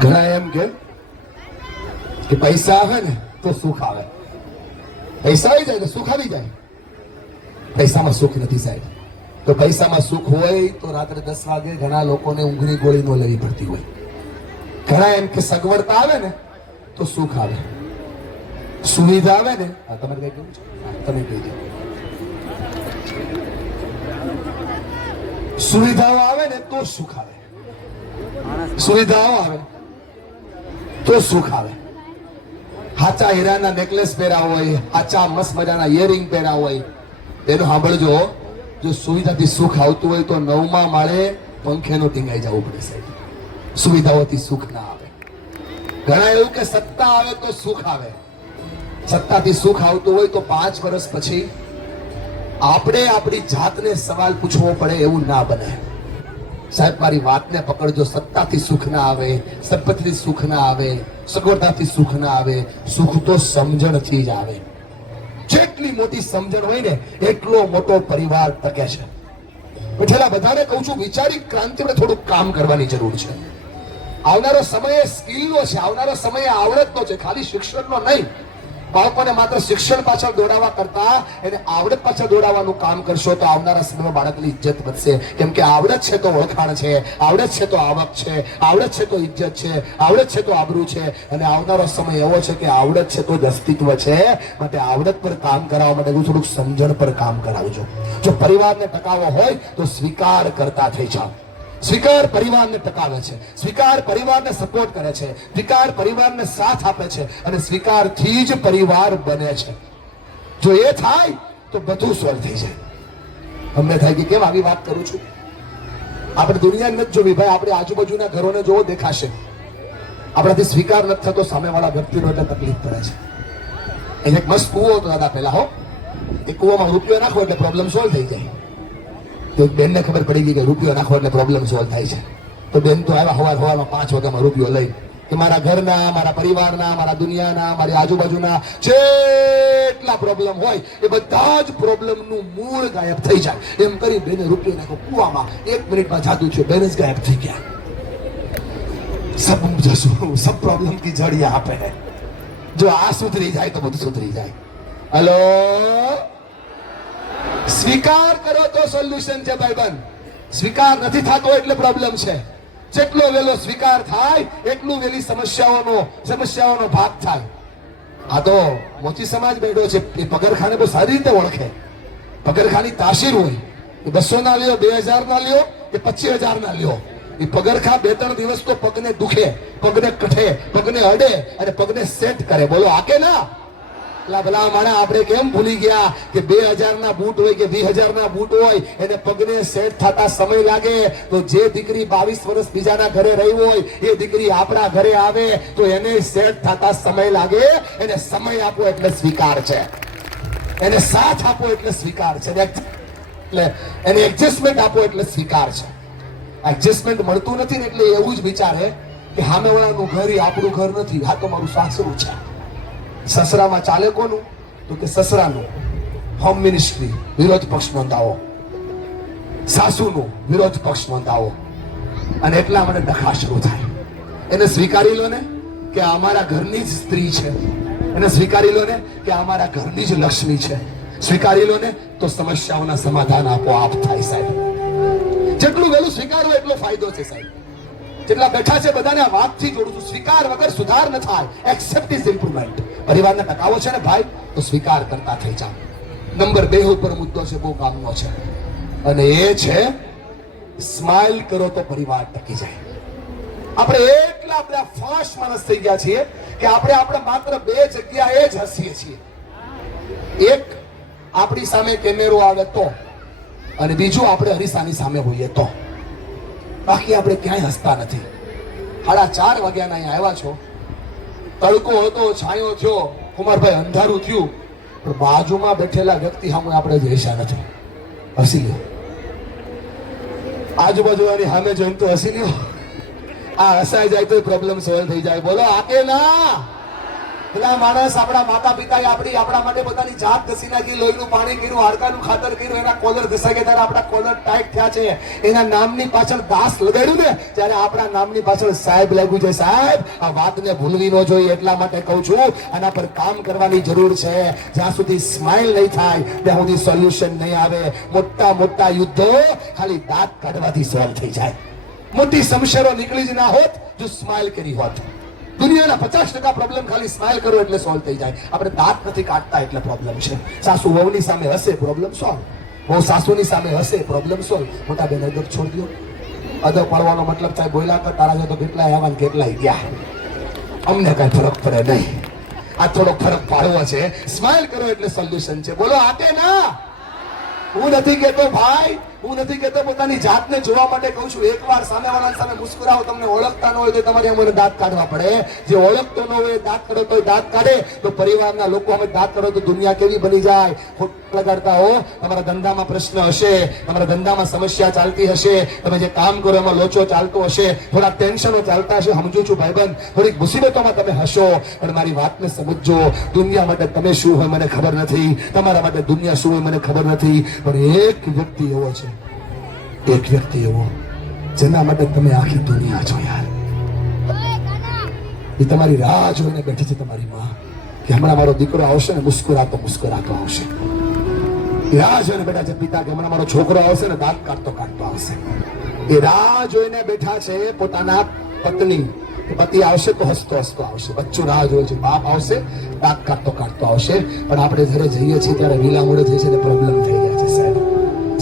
ઘણા એમ કે પૈસા આવે ને તો સુખ આવે, પૈસા આવી જાય તો સુખ આવી જાય. પૈસામાં સુખ નથી સાહેબ. તો પૈસામાં સુખ હોય તો રાત્રે 10 વાગે ઘણા લોકોને ઊંઘની ગોળી ન લેવી પડતી હોય. ઘણા એમ કે સગવડતા આવે ને તો સુખ આવે, સુવિધા આવે ને. તમારે કઈ કેવું છે? તમે કહી દો. સુવિધાઓ આવે ને તો સુખ આવે, સુવિધાઓ આવે તો સુખ આવે. હાચા હીરાના નેકલેસ પહેર્યા હોય, હાચા મસ્ત મજાના ઇયરિંગ પહેર્યા હોય, એનું સાંભળજો, જો સુવિધાથી સુખ આવતું હોય તો 9મા માળે પંખેનું ટીંગાઈ જવું પડે સાહેબ. સુવિધાઓથી સુખ ના આવે. ઘણા એવું કે સત્તા આવે તો સુખ આવે. સત્તાથી સુખ આવતું હોય તો 5 વર્ષ પછી આપણે આપણી જાતને સવાલ પૂછવો પડે એવું ના બને. સાહેબ મારી વાતને પકડજો. સત્તાથી સુખ ના આવે, સંપત્તિથી સુખ ના આવે, સગવડતાથી સુખ ના આવે. સુખ તો સમજણથી જ આવે. જેટલી મોટી સમજણ હોય ને એટલો મોટો પરિવાર ટકે છે. બેઠેલા બધાને કહું છું, વિચારી ક્રાંતિ માટે થોડું કામ કરવાની જરૂર છે. આવનારો સમય સ્કિલનો છે, આવનારો સમય આવડતનો છે, ખાલી શિક્ષણનો નહીં. બાળકોને માત્ર શિક્ષણ પાછળ દોડાવવા કરતા એને આવડત પાછળ દોડાવવાનું કામ કરશો તો આવનારા સમયમાં બાળકની ઇજ્જત વધશે. કેમ કે આવડત છે તો ઓળખાણ છે, આવડત છે તો આવક છે, આવડત છે તો ઇજ્જત છે, આવડત છે તો આબરૂ છે. અને આવનારો સમય એવો છે કે આવડત છે તો જ અસ્તિત્વ છે. માટે આવડત પર કામ કરાવવા માટે થોડુંક સમજણ પર કામ કરાવજો. જો પરિવારને ટકાવવો હોય તો સ્વીકાર કરતા થઈ જાઓ. સ્વીકાર પરિવારને ટકાવે છે, સ્વીકાર પરિવારને સપોર્ટ કરે છે, સ્વીકાર પરિવારને સાથ આપે છે અને સ્વીકારથી જ પરિવાર બને છે. જો એ થાય તો બધું સોલ્વ થઈ જાય. અમને થાય કે કેમ આવી વાત કરું છું? આપણે દુનિયા નથી જોવી ભાઈ, આપણે આજુબાજુના ઘરોને જોવો દેખાશે. આપણાથી સ્વીકાર નથી થતો સામેવાળા વ્યક્તિનો એટલે તકલીફ પડે છે. એક મસ્ત કૂવો હતો દાદા પહેલા, હો, એ કૂવામાં રૂપિયો નાખો એટલે પ્રોબ્લેમ સોલ્વ થઈ જાય. તો બેનને ખબર પડી ગઈ કે રૂપિયો નાખો એટલે પ્રોબ્લેમ સોલ્વ થાય છે. તો બેન તો આવ્યા સવારમાં 5 વાગ્યામાં રૂપિયો લઈ કે મારા ઘરના, મારા પરિવારના, મારા દુનિયાના, મારી આજુબાજુના જેટલા પ્રોબ્લેમ હોય એ બધા જ પ્રોબ્લેમનું મૂળ ગાયબ થઈ જાય. એમ કરી બેને રૂપિયો નાખો કૂવામાં. 1 મિનિટમાં જાદુ છે, બેન જ ગાયબ થઈ ગયા. સબ પ્રોબ્લેમ કી જड़ यहाँ पे है. જો આ સુધરી જાય તો બધું સુધરી જાય. હલો, સ્વીકાર કરો તો સોલ્યુશન છે ભાઈબંધ. સ્વીકાર નથી થતો એટલે પ્રોબ્લેમ છે. જેટલો વેલો સ્વીકાર થાય એટલું વેલી સમસ્યાઓનો ભાગ થાય. આ તો મોચી સમાજ બેઠો છે, એ પગરખાને બહુ સારી રીતે ઓળખે. પગરખાની તાસીર હોય, 200 ના લ્યો, 2000 ના લ્યો કે 25000 ના લ્યો, એ પગરખા 2-3 દિવસ તો પગને દુખે, પગને કઠે, પગને અડે અને પગને સેટ કરે. બોલો આ કે ના? ભલા માણા આપણે કેમ ભૂલી ગયા કે 2000 ના બૂટ હોય કે 20000 ના બૂટ હોય એને પગને સેટ થતા સમય લાગે. તો જે દીકરી 22 વર્ષ બીજાના ઘરે રહી હોય એ દીકરી આપણા ઘરે આવે તો એને સેટ થતા સમય લાગે. એને સમય આપો એટલે સ્વીકાર છે, એને સાથ આપો એટલે સ્વીકાર છે, એટલે એને એડજસ્ટમેન્ટ આપો એટલે સ્વીકાર છે. એડજસ્ટમેન્ટ મળતું નથી ને એટલે એવું જ વિચારે કે સામેવાળાનું ઘર એ આપણું ઘર નથી, આ તો મારું સાસરું છે. સસરામાં ચાલે કોનું? તો કે સસરાનું. હોમ મિનિસ્ટ્રી વિરોધ પક્ષ નોંધાવો, સાસુનું વિરોધ પક્ષ નોંધાવો અને એટલા મને ડખા શરૂ થાય. એને સ્વીકારી લો ને કે અમારા ઘરની જ સ્ત્રી છે, એને સ્વીકારી લો ને કે અમારા ઘરની જ લક્ષ્મી છે. સ્વીકારી લો ને તો સમસ્યાઓના સમાધાન આપોઆપ થાય સાહેબ. જેટલું વહેલું સ્વીકારો એટલો ફાયદો છે સાહેબ. જેટલા બેઠા છે બધાને આ વાતથી જોડું છું, સ્વીકાર વગર સુધાર ન થાય. Accept is improvement. પરિવારને ટકાવો છે ને ભાઈ તો સ્વીકાર કરતા થઈ જાવ. નંબર 2 ઉપર મુદ્દો છે, બહુ કામનો છે, અને એ છે સ્માઇલ કરો તો પરિવાર ટકી જાય. આપણે એટલા બધા ફાસ્ટ માણસ થઈ ગયા છીએ કે આપણે માત્ર 2 જગ્યાએ જ હસીએ છીએ. એક આપણી સામે કેમેરો આવે તો, અને બીજું આપણે અરીસાની સામે હોઈએ તો. બાકી આપણે ક્યાંય હસતા નથી. 4:30 વાગ્યાના અહીંયા આવ્યા છો, તડકો હતો, છાંયો થયો, કુમારભાઈ અંધારું થયું, પણ બાજુમાં બેઠેલા વ્યક્તિ સામે આપણે જોઈશા નથી. હસી લ્યો. આજુબાજુની સામે જોઈને તો હસી લ્યો. આ હસાઈ જાય તો પ્રોબ્લેમ સોલ્વ થઈ જાય. બોલો આ કે ના? પેલા માણસ આપણા માતા પિતાએ આપણા માટે પોતાની જાત ઘસી નાખી, લોહીનું પાણી કર્યું, હાડકાનું ખાતર કર્યું, એના કોલર ઘસાઈ ગયા ત્યારે આપણા કોલર ટાઈટ થયા છે. એના નામની પાછળ દાસ લગાડ્યું ને ત્યારે આપણા નામની પાછળ સાહેબ લાગ્યું છે. સાહેબ, આ વાતને ભૂલવી ન જોઈએ, એટલા માટે કહું છું આના પર કામ કરવાની જરૂર છે. જ્યાં સુધી સ્માઇલ નહીં થાય ત્યાં સુધી સોલ્યુશન નહીં આવે. મોટા મોટા યુદ્ધો ખાલી દાંત કાઢવાથી સોલ્વ થઈ જાય. મોટી સમસ્યાઓ નીકળી જ ના હોત જો સ્માઇલ કરી હોત. દુનિયાના 50% પ્રોબ્લેમ ખાલી સ્માઇલ કરો એટલે સોલ્વ થઈ જાય. આપણે દાંત નથી કાઢતા એટલે પ્રોબ્લેમ છે. સાસુ વહુની સામે હશે, પ્રોબ્લેમ સોલ્વ. વહુ સાસુની સામે હશે, પ્રોબ્લેમ સોલ્વ. મોટા બેન અદબ છોડી દો. અદબ પાડવાનો મતલબ થાય બોલ્યા કર, તારા તો કેટલાય આવ્યા ને કેટલાય ગયા, અમને કઈ ફરક પડે નહીં. આ થોડો ફરક પાડવો છે. સ્માઇલ કરો એટલે સોલ્યુશન છે. બોલો આતે ના. હું નથી કહેતો ભાઈ, હું નથી કહેતો, પોતાની જાતને જોવા માટે કહું છું. એકવાર સામેવાળા સામે મુસ્કુરાવો. તમને ઓળખતા ન હોય તો તમારે અમને દાંત કાઢવા પડે. જે ઓળખતો ન હોય દાંત કાઢો તો દાંત કાઢે. તો પરિવારના લોકો અમે દાંત કાઢો તો દુનિયા કેવી બની જાય. લગાડતા હો. તમારા ધંધામાં પ્રશ્ન હશે, તમારા ધંધામાં સમસ્યા ચાલતી હશે, તમે જે કામ કરો એમાં લોચો ચાલતો હશે, થોડા ટેન્શનો ચાલતા હશે, સમજુ છું ભાઈબંધ, થોડીક મુસીબતોમાં તમે હશો, પણ મારી વાતને સમજો. દુનિયા માટે તમે શું હોય મને ખબર નથી, તમારા માટે દુનિયા શું હોય મને ખબર નથી, પણ એક વ્યક્તિ એવો છે, એક વ્યક્તિ એવો જેના માટે તમે આખી દુનિયા છો યાર. એ તમારી રાહ જોઈને બેઠી છે, તમારી માં, કે હમણાં મારો દીકરો આવશે ને મુસ્કુરાતો મુસ્કુરાતો આવશે. રાહ જોઈને બેઠા છે પિતા કે હમણાં મારો છોકરો આવશે ને દાંત કાઢતો કાઢતો આવશે. એ રાહ જોઈને બેઠા છે પોતાના પત્ની. પતિ આવશે તો હસતો હસતો આવશે, બચ્ચું રાહ જોવે છે, બાપ આવશે દાંત કાઢતો કાઢતો આવશે. પણ આપણે ઘરે જઈએ છીએ ત્યારે વિલા મોડે જઈએ છીએ પ્રોબ્લેમ થઈ જાય છે સાહેબ.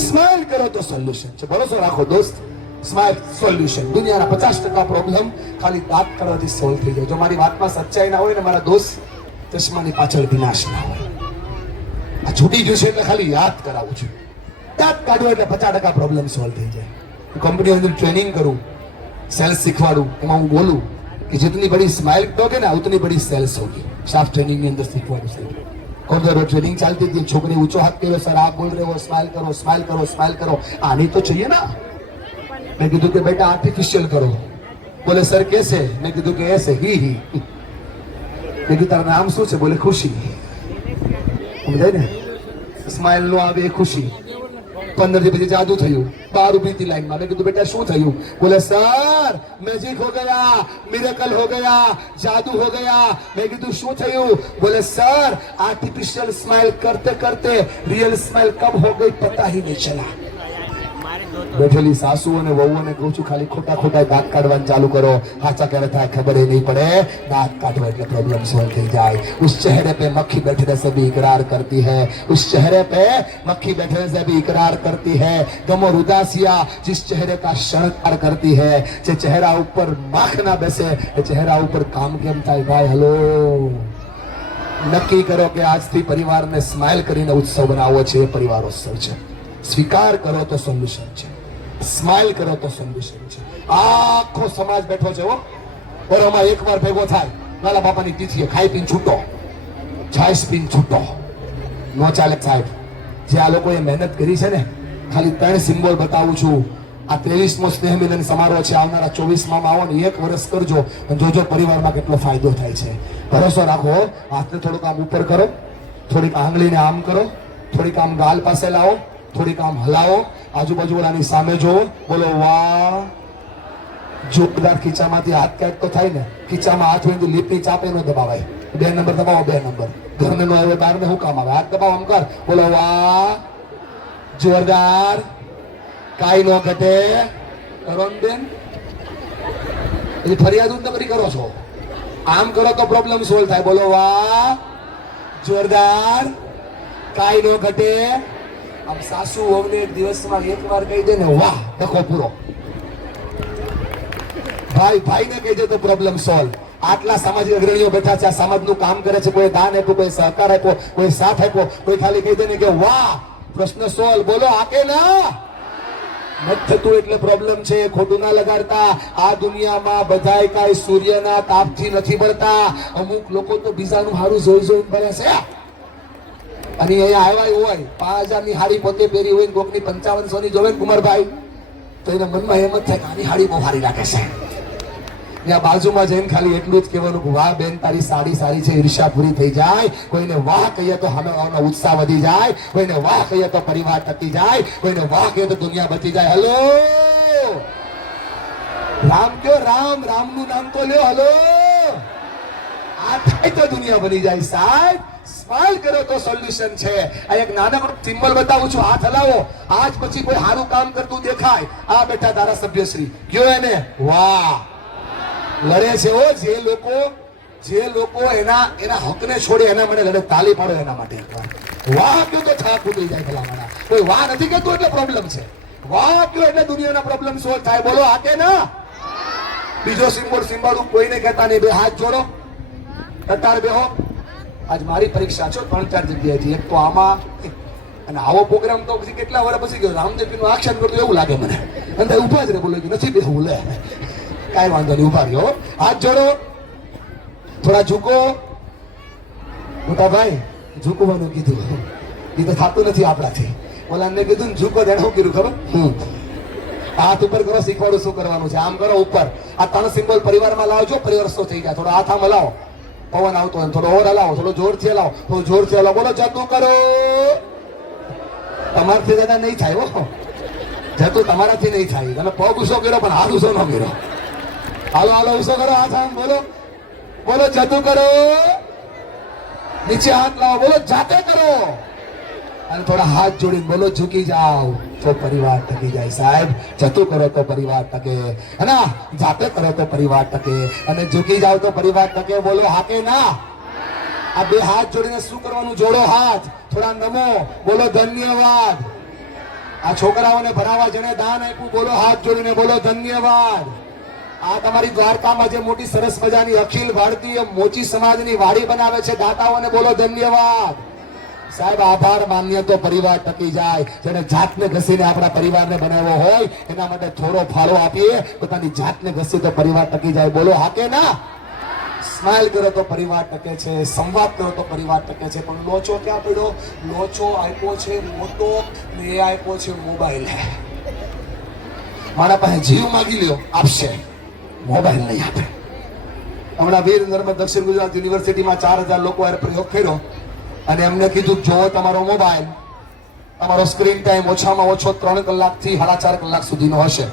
સ્માઇલ કરો તો સોલ્યુશન છે. ભરોસો રાખો દોસ્ત, સ્માઇલ સોલ્યુશન. દુનિયાના 50% પ્રોબ્લેમ ખાલી દાંત કાઢવાથી સોલ્વ થઈ જાય. જો મારી વાતમાં સચ્ચાઈ ના હોય ને મારા દોસ્ત, ચશ્માની પાછળ વિનાશ ના હોય. આ છૂટી ગયું છે એટલે ખાલી યાદ કરાવું છું. દાંત કાઢવો એટલે 50% પ્રોબ્લેમ સોલ્વ થઈ જાય. હું કંપની અંદર ટ્રેનિંગ કરું, સેલ્સ શીખવાડું, એમાં હું બોલું कि जितनी बड़ी स्माइल दोगे ना उतनी बड़ी सेल्स होगी. स्टाफ ट्रेनिंग ની અંદર શીખવાડું છું. કોમ્પ્યુટર ટ્રેનિંગ ચાલતી હતી, છોકરી ऊंचो हाथ કર્યો, सर आप बोल रहे हो स्माइल करो स्माइल करो स्माइल करो. आनी तो चाहिए ना. मैं कीधું કે बेटा आर्टिफिशियल करो. बोले सर कैसे? मैं कीधું કે ऐसे ही. मैं कीધું તારું નામ શું છે? બોલે ખુશી. સમજાય ને? સ્માઇલ નો આવે ખુશી. 15 दिन પછી જાદુ થયું. 12 ઉભી હતી લાઈનમાં. મેં કીધું બેટા શું થયું? બોલે સર મેજિક हो गया, मिरेकल हो गया, जादू हो गया. मैं કીધું શું થયું? બોલે सर आर्टिफिशियल स्माइल करते करते रियल स्माइल कब हो गई पता ही नहीं चला. બેઠેલી સાસુ અને વહુઓને કહું છું ખાલી ખોટા ખોટા દાંત કાઢવાનું ચાલુ કરો. સાચા ક્યારે થાય ખબર નહીં પડે. દાંત કાઢવા એટલે પ્રોબ્લેમ સોલ્વ થઈ જાય. उस चेहरे पे मक्खी बैठने से भी इकरार करती है, उस चेहरे पे मक्खी बैठने से भी इकरार करती है. गम और उदासियां जिस चेहरे का शृंगार करती है, જે ચહેરા ઉપર માખ ના બેસે એ ચહેરા ઉપર કામ કેમ થાય ભાઈ? હલો, નક્કી કરો કે આજથી પરિવારને સ્માઇલ કરીને ઉત્સવ બનાવવો છે. એ પરિવાર ઉત્સવ છે. સ્વીકાર કરો તો સોલ્યુશન છે, સ્માઇલ કરો તો સોલ્યુશન છે. આખો સમાજ બેઠો છે. બરોમાં એકવાર ભેગો થાય, નાલા બાપાની તિથિએ ખાઈ પીને છૂટો, છાશ પીને છૂટો. નો ચાલે સાહેબ. જે આ લોકોએ મહેનત કરી છે ને, ખાલી 3 સિમ્બોલ બતાવું છું. આ 23મો સ્નેહ મિલન સમારોહ છે. આવનારા 24માં આવો ને 1 વર્ષ કરજો અને જોજો પરિવારમાં કેટલો ફાયદો થાય છે. ભરોસો રાખો. હાથને થોડુંક આમ ઉપર કરો, થોડીક આંગળીને આમ કરો, થોડીક આમ ગાલ પાસે લાવો, થોડીક આમ હલાવો, આજુબાજુ વાળાની સામે જોવો, બોલો વાહ. જોરદાર. ખીચામાંથી હાથ ક્યાંક તો થાય ને. ખીચામાં હાથ હોય તો લીપની ચાપે ન દબાવાય. 2 નંબર દબાવો, 2 નંબર. ઘરને નો આવે બહાર ને શું કામ આવે? હાથ દબાવો, આમ કર, બોલો વાહ. જોરદાર. કાઈ નો ઘટે. કરો ને બેન, ફરિયાદ જ નકરી કરો છો. આમ કરો તો પ્રોબ્લેમ સોલ્વ થાય. બોલો વાહ. જોરદાર. કાઈ નો ઘટે. આમ સાસુ વહુને એક દિવસમાં 1 વાર કહી દે ને વાહ, ડખો પૂરો. ભાઈ ભાઈને કહી દે તો પ્રોબ્લેમ સોલ્વ. આટલા સામાજિક અગ્રણીઓ બેઠા છે, આ સમાજનું કામ કરે છે. કોઈ દાન આપ્યું, કોઈ સહકાર આપ્યો, કોઈ સાથ આપ્યો, કોઈ ખાલી કહી દે ને કે વાહ, પ્રશ્ન સોલ્વ. બોલો આકે ના. નથી થતું એટલે પ્રોબ્લેમ છે. ખોટું ના લગાડતા. આ દુનિયામાં બધાય કાંઈ સૂર્યના તાપથી નથી બળતા. અમુક લોકો તો બીજાનું હારું જોઈ જોઈને બળે છે. અને અહીંયા આવ્યા હોય 5000ની હાડી પોતે પહેરી હોય, કોકની 5500ની જોવે ને કુમારભાઈ, તો એના મનમાં એમ જ થાય કે આની હાડી બહુ સારી લાગે છે. ત્યાં બાજુમાં જઈને ખાલી એટલું જ કહેવાનું કે વાહ બેન તારી સાડી સારી છે, ઈર્ષા પૂરી થઈ જાય. કોઈને વાહ કહીએ તો સામેવાળાનો ઉત્સાહ વધી જાય, કોઈને વાહ કહીએ તો પરિવાર ટકી જાય, કોઈને વાહ કહીએ તો દુનિયા બચી જાય. હલો રામ કયો, રામ રામનું નામ તો લ્યો. હલો આ થાય તો દુનિયા બની જાય સાહેબ. સ્માઈલ કરો તો સોલ્યુશન છે. આ એક નાનકડું સિમ્બલ બતાવું છું, હાથ હલાવો. આજ પછી કોઈ સારું કામ કરતું દેખાય, આ બેઠા ધારાસભ્ય શ્રી કયો એને વાહ લડે છે. ઓ જે લોકો એના હકને છોડે એના માટે લડે, તાલી પાડો એના માટે. વાહ કયો તો થાક ઉતરી જાય ભલામણા. કોઈ વાહ નથી કહેતું એટલે પ્રોબ્લેમ છે, વાહ કયો એટલે દુનિયાના પ્રોબ્લેમ સોલ્વ થાય. બોલો આ કે ના? બીજો સિમ્બોલ સિમ્બાળું કોઈને કહેતા નહીં. બે હાથ જોડો, કતાર બેહો. આજ મારી પરીક્ષા છે 3-4 જગ્યાએથી. એક તો આમાં, અને આવો પ્રોગ્રામ તો પછી કેટલા વર્ષ પછી ગયો. રામદેવ નું આક્ષન કરતું એવું લાગે મને. અંદર ઉભા જ રે, બોલે નથી બેહવું. લે કાંઈ વાંધો નહીં, ઉભા રહ્યો. હાથ જોડો, થોડા ઝૂકો. મોટા ભાઈ ઝૂકવાનું કીધું, એ તો થતું નથી આપણાથી. ઓલા ને કીધું ને ઝૂકો, તેને શું કીધું ખબર? હાથ ઉપર કરો, શીખવાડું શું કરવાનું છે. આમ કરો ઉપર. આ 3 સિમ્બોલ પરિવારમાં લાવજો, પરિવાર સો થઈ જાય. થોડો હાથ આમ હલાવો, પવન આવતો હોય થોડો ઓર હલાવો, થોડો જોરથી હલાવો, થોડું જોરથી હલાવો. બોલો જતું કરો. તમારાથી દાદા નહીં થાય હો, જતું તમારાથી નહીં થાય. તમે પગ ઉસો કર્યો પણ હાથ ઉસો ન કર્યો. હાલો હાલો ઉસો કરો, હાથ આમ બોલો. બોલો જતું કરો. નીચે હાથ લાવો, બોલો જાતે કરો. અને થોડા હાથ જોડીને બોલો ઝૂકી જાઓ તો પરિવાર ટકી જાય સાહેબ. જતું કરો તો પરિવાર ટકે, અને જાતે કરો તો પરિવાર ટકે, અને ઝૂકી જાઓ તો પરિવાર ટકે. બોલો હા કે ના? આ બે હાથ જોડીને શું કરવાનું? જોડો હાથ, થોડા નમો, બોલો ધન્યવાદ. આ છોકરાઓને ભણાવવા જેને દાન આપ્યું, બોલો હાથ જોડીને બોલો ધન્યવાદ. આ તમારી દ્વારકામાં જે મોટી સરસ મજાની અખિલ ભારતીય મોચી સમાજની વાડી બનાવે છે, દાતાઓને બોલો ધન્યવાદ. સાહેબ આભાર માન્ય તો પરિવાર ટકી જાય. જેને જાતને ઘસીને આપણા પરિવારને બનાવ્યો હોય એના માટે થોડો ફાળો આપીએ, પોતાની જાતને ઘસી તો પરિવાર ટકી જાય. બોલો હા કે ના? સ્માઈલ કરો તો પરિવાર ટકે છે, સંવાદ કરો તો પરિવાર ટકે છે. પણ લોચો ક્યાં પડ્યો? લોચો આપ્યો છે મોટો, ને એ આપ્યો છે મોબાઈલ. મારા પાસે જીવ માગી લ્યો, આપશે, મોબાઈલ નહીં આપે. હમણાં વીર નર્મદ દક્ષિણ ગુજરાત યુનિવર્સિટીમાં 4000 લોકો પ્રયોગ કર્યો અને એમને કીધું જો તમારો મોબાઈલ, તમારો સ્ક્રીન ટાઈમ ઓછામાં ઓછો 3 કલાકથી 4.5 કલાક સુધીનો હશે,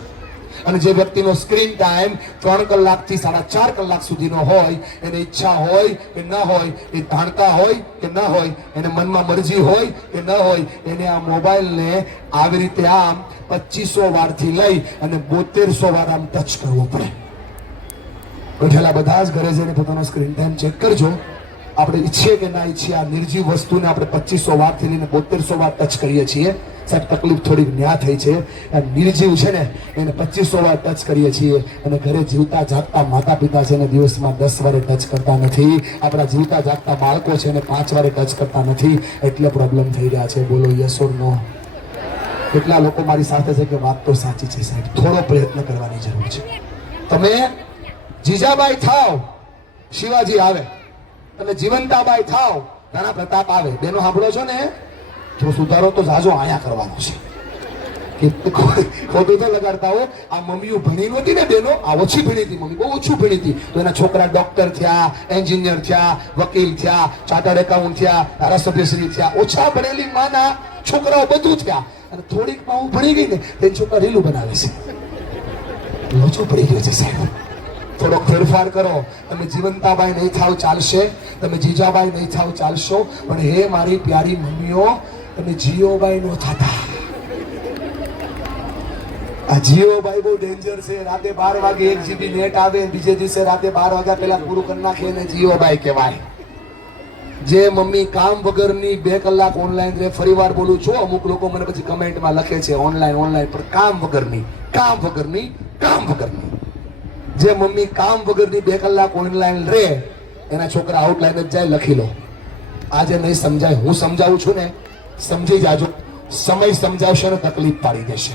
અને જે વ્યક્તિનો સ્ક્રીન ટાઈમ 3 કલાકથી 4.5 કલાક સુધીનો હોય, એને ઈચ્છા હોય કે ન હોય, એ જાણતા હોય કે ન હોય, એને મનમાં મરજી હોય કે ન હોય, એને આ મોબાઈલને આવી રીતે આમ 2500 વારથી લઈ અને 7200 વાર આમ ટચ કરવો પડે. બેઠેલા બધા જ ઘરે જઈને પોતાનો સ્ક્રીન ટાઈમ ચેક કરજો. આપણે ઈચ્છીએ કે ના ઈચ્છીએ આ નિર્જીવ વસ્તુને આપણે 2500 વારથી લઈને 7200 વાર ટચ કરીએ છીએ. સાહેબ તકલીફ થોડીક ન્યા થઈ છે. નિર્જીવ છે ને એને 2500 વાર ટચ કરીએ છીએ, અને ઘરે જીવતા જાગતા માતા પિતા છે એને દિવસમાં 10 વારે ટચ કરતા નથી. આપણા જીવતા જાગતા બાળકો છે એને 5 વારે ટચ કરતા નથી. એટલે પ્રોબ્લેમ થઈ રહ્યા છે. બોલો યસ ઓર નો? કેટલા લોકો મારી સાથે છે કે વાત તો સાચી છે સાહેબ, થોડો પ્રયત્ન કરવાની જરૂર છે. તમે જીજાબાઈ થાવ, શિવાજી આવે. તમે જીવંતાબાઈ થાવ, રાણા પ્રતાપ આવે. બેનો સાંભળો છો ને? જો સુધારો તો જાજો આયા કરવાનો છે. ખોટું તો લગાડતા હો. આ મમ્મીઓ ભણી નહોતી ને બેનો, આ ઓછી ભણી હતી મમ્મી, બહુ ઓછું ભણી હતી, તો એના છોકરા ડોક્ટર થયા, એન્જિનિયર થયા, વકીલ થયા, ચાર્ટર્ડ એકાઉન્ટ થયા, ધારાસભ્યશ્રી થયા. ઓછા ભણેલી માના છોકરાઓ બધું થયા. અને થોડીક માં હું ભણી ગઈ ને તે છોકરા રીલું બનાવે છે. લોચો પડી ગયો છે સાહેબ. થોડો ફેરફાર કરો. તમે જીવંતાબાઈ નહીં થાવ ચાલશે, તમે જીજાબાઈ નહીં થાવ ચાલશો, પણ હે મારી પ્યારી મમ્મીઓ, તમે જીઓબાઈ નો થતા. આ જીઓબાઈ બહુ ડેન્જર છે. રાતે 12 વાગે 1 GB નેટ આવે, બીજે દિવસે રાતે 12 વાગ્યા પહેલા પૂરું કરી નાખે ને જીઓબાઈ કહેવાય. જે મમ્મી કામ વગરની 2 કલાક ઓનલાઈન રે, ફરી વાર બોલું છું, અમુક લોકો મને પછી કમેન્ટમાં લખે છે ઓનલાઈન પર કામ વગરની. જે મમ્મી કામ વગરની 2 કલાક ઓનલાઈન રે એના છોકરા આઉટલાઈન જ જાય. લખી લો. આજે નહીં સમજાય, હું સમજાવું છું ને, સમજી જાજો. સમય સમજાવશે ને તકલીફ પાડી દેશે.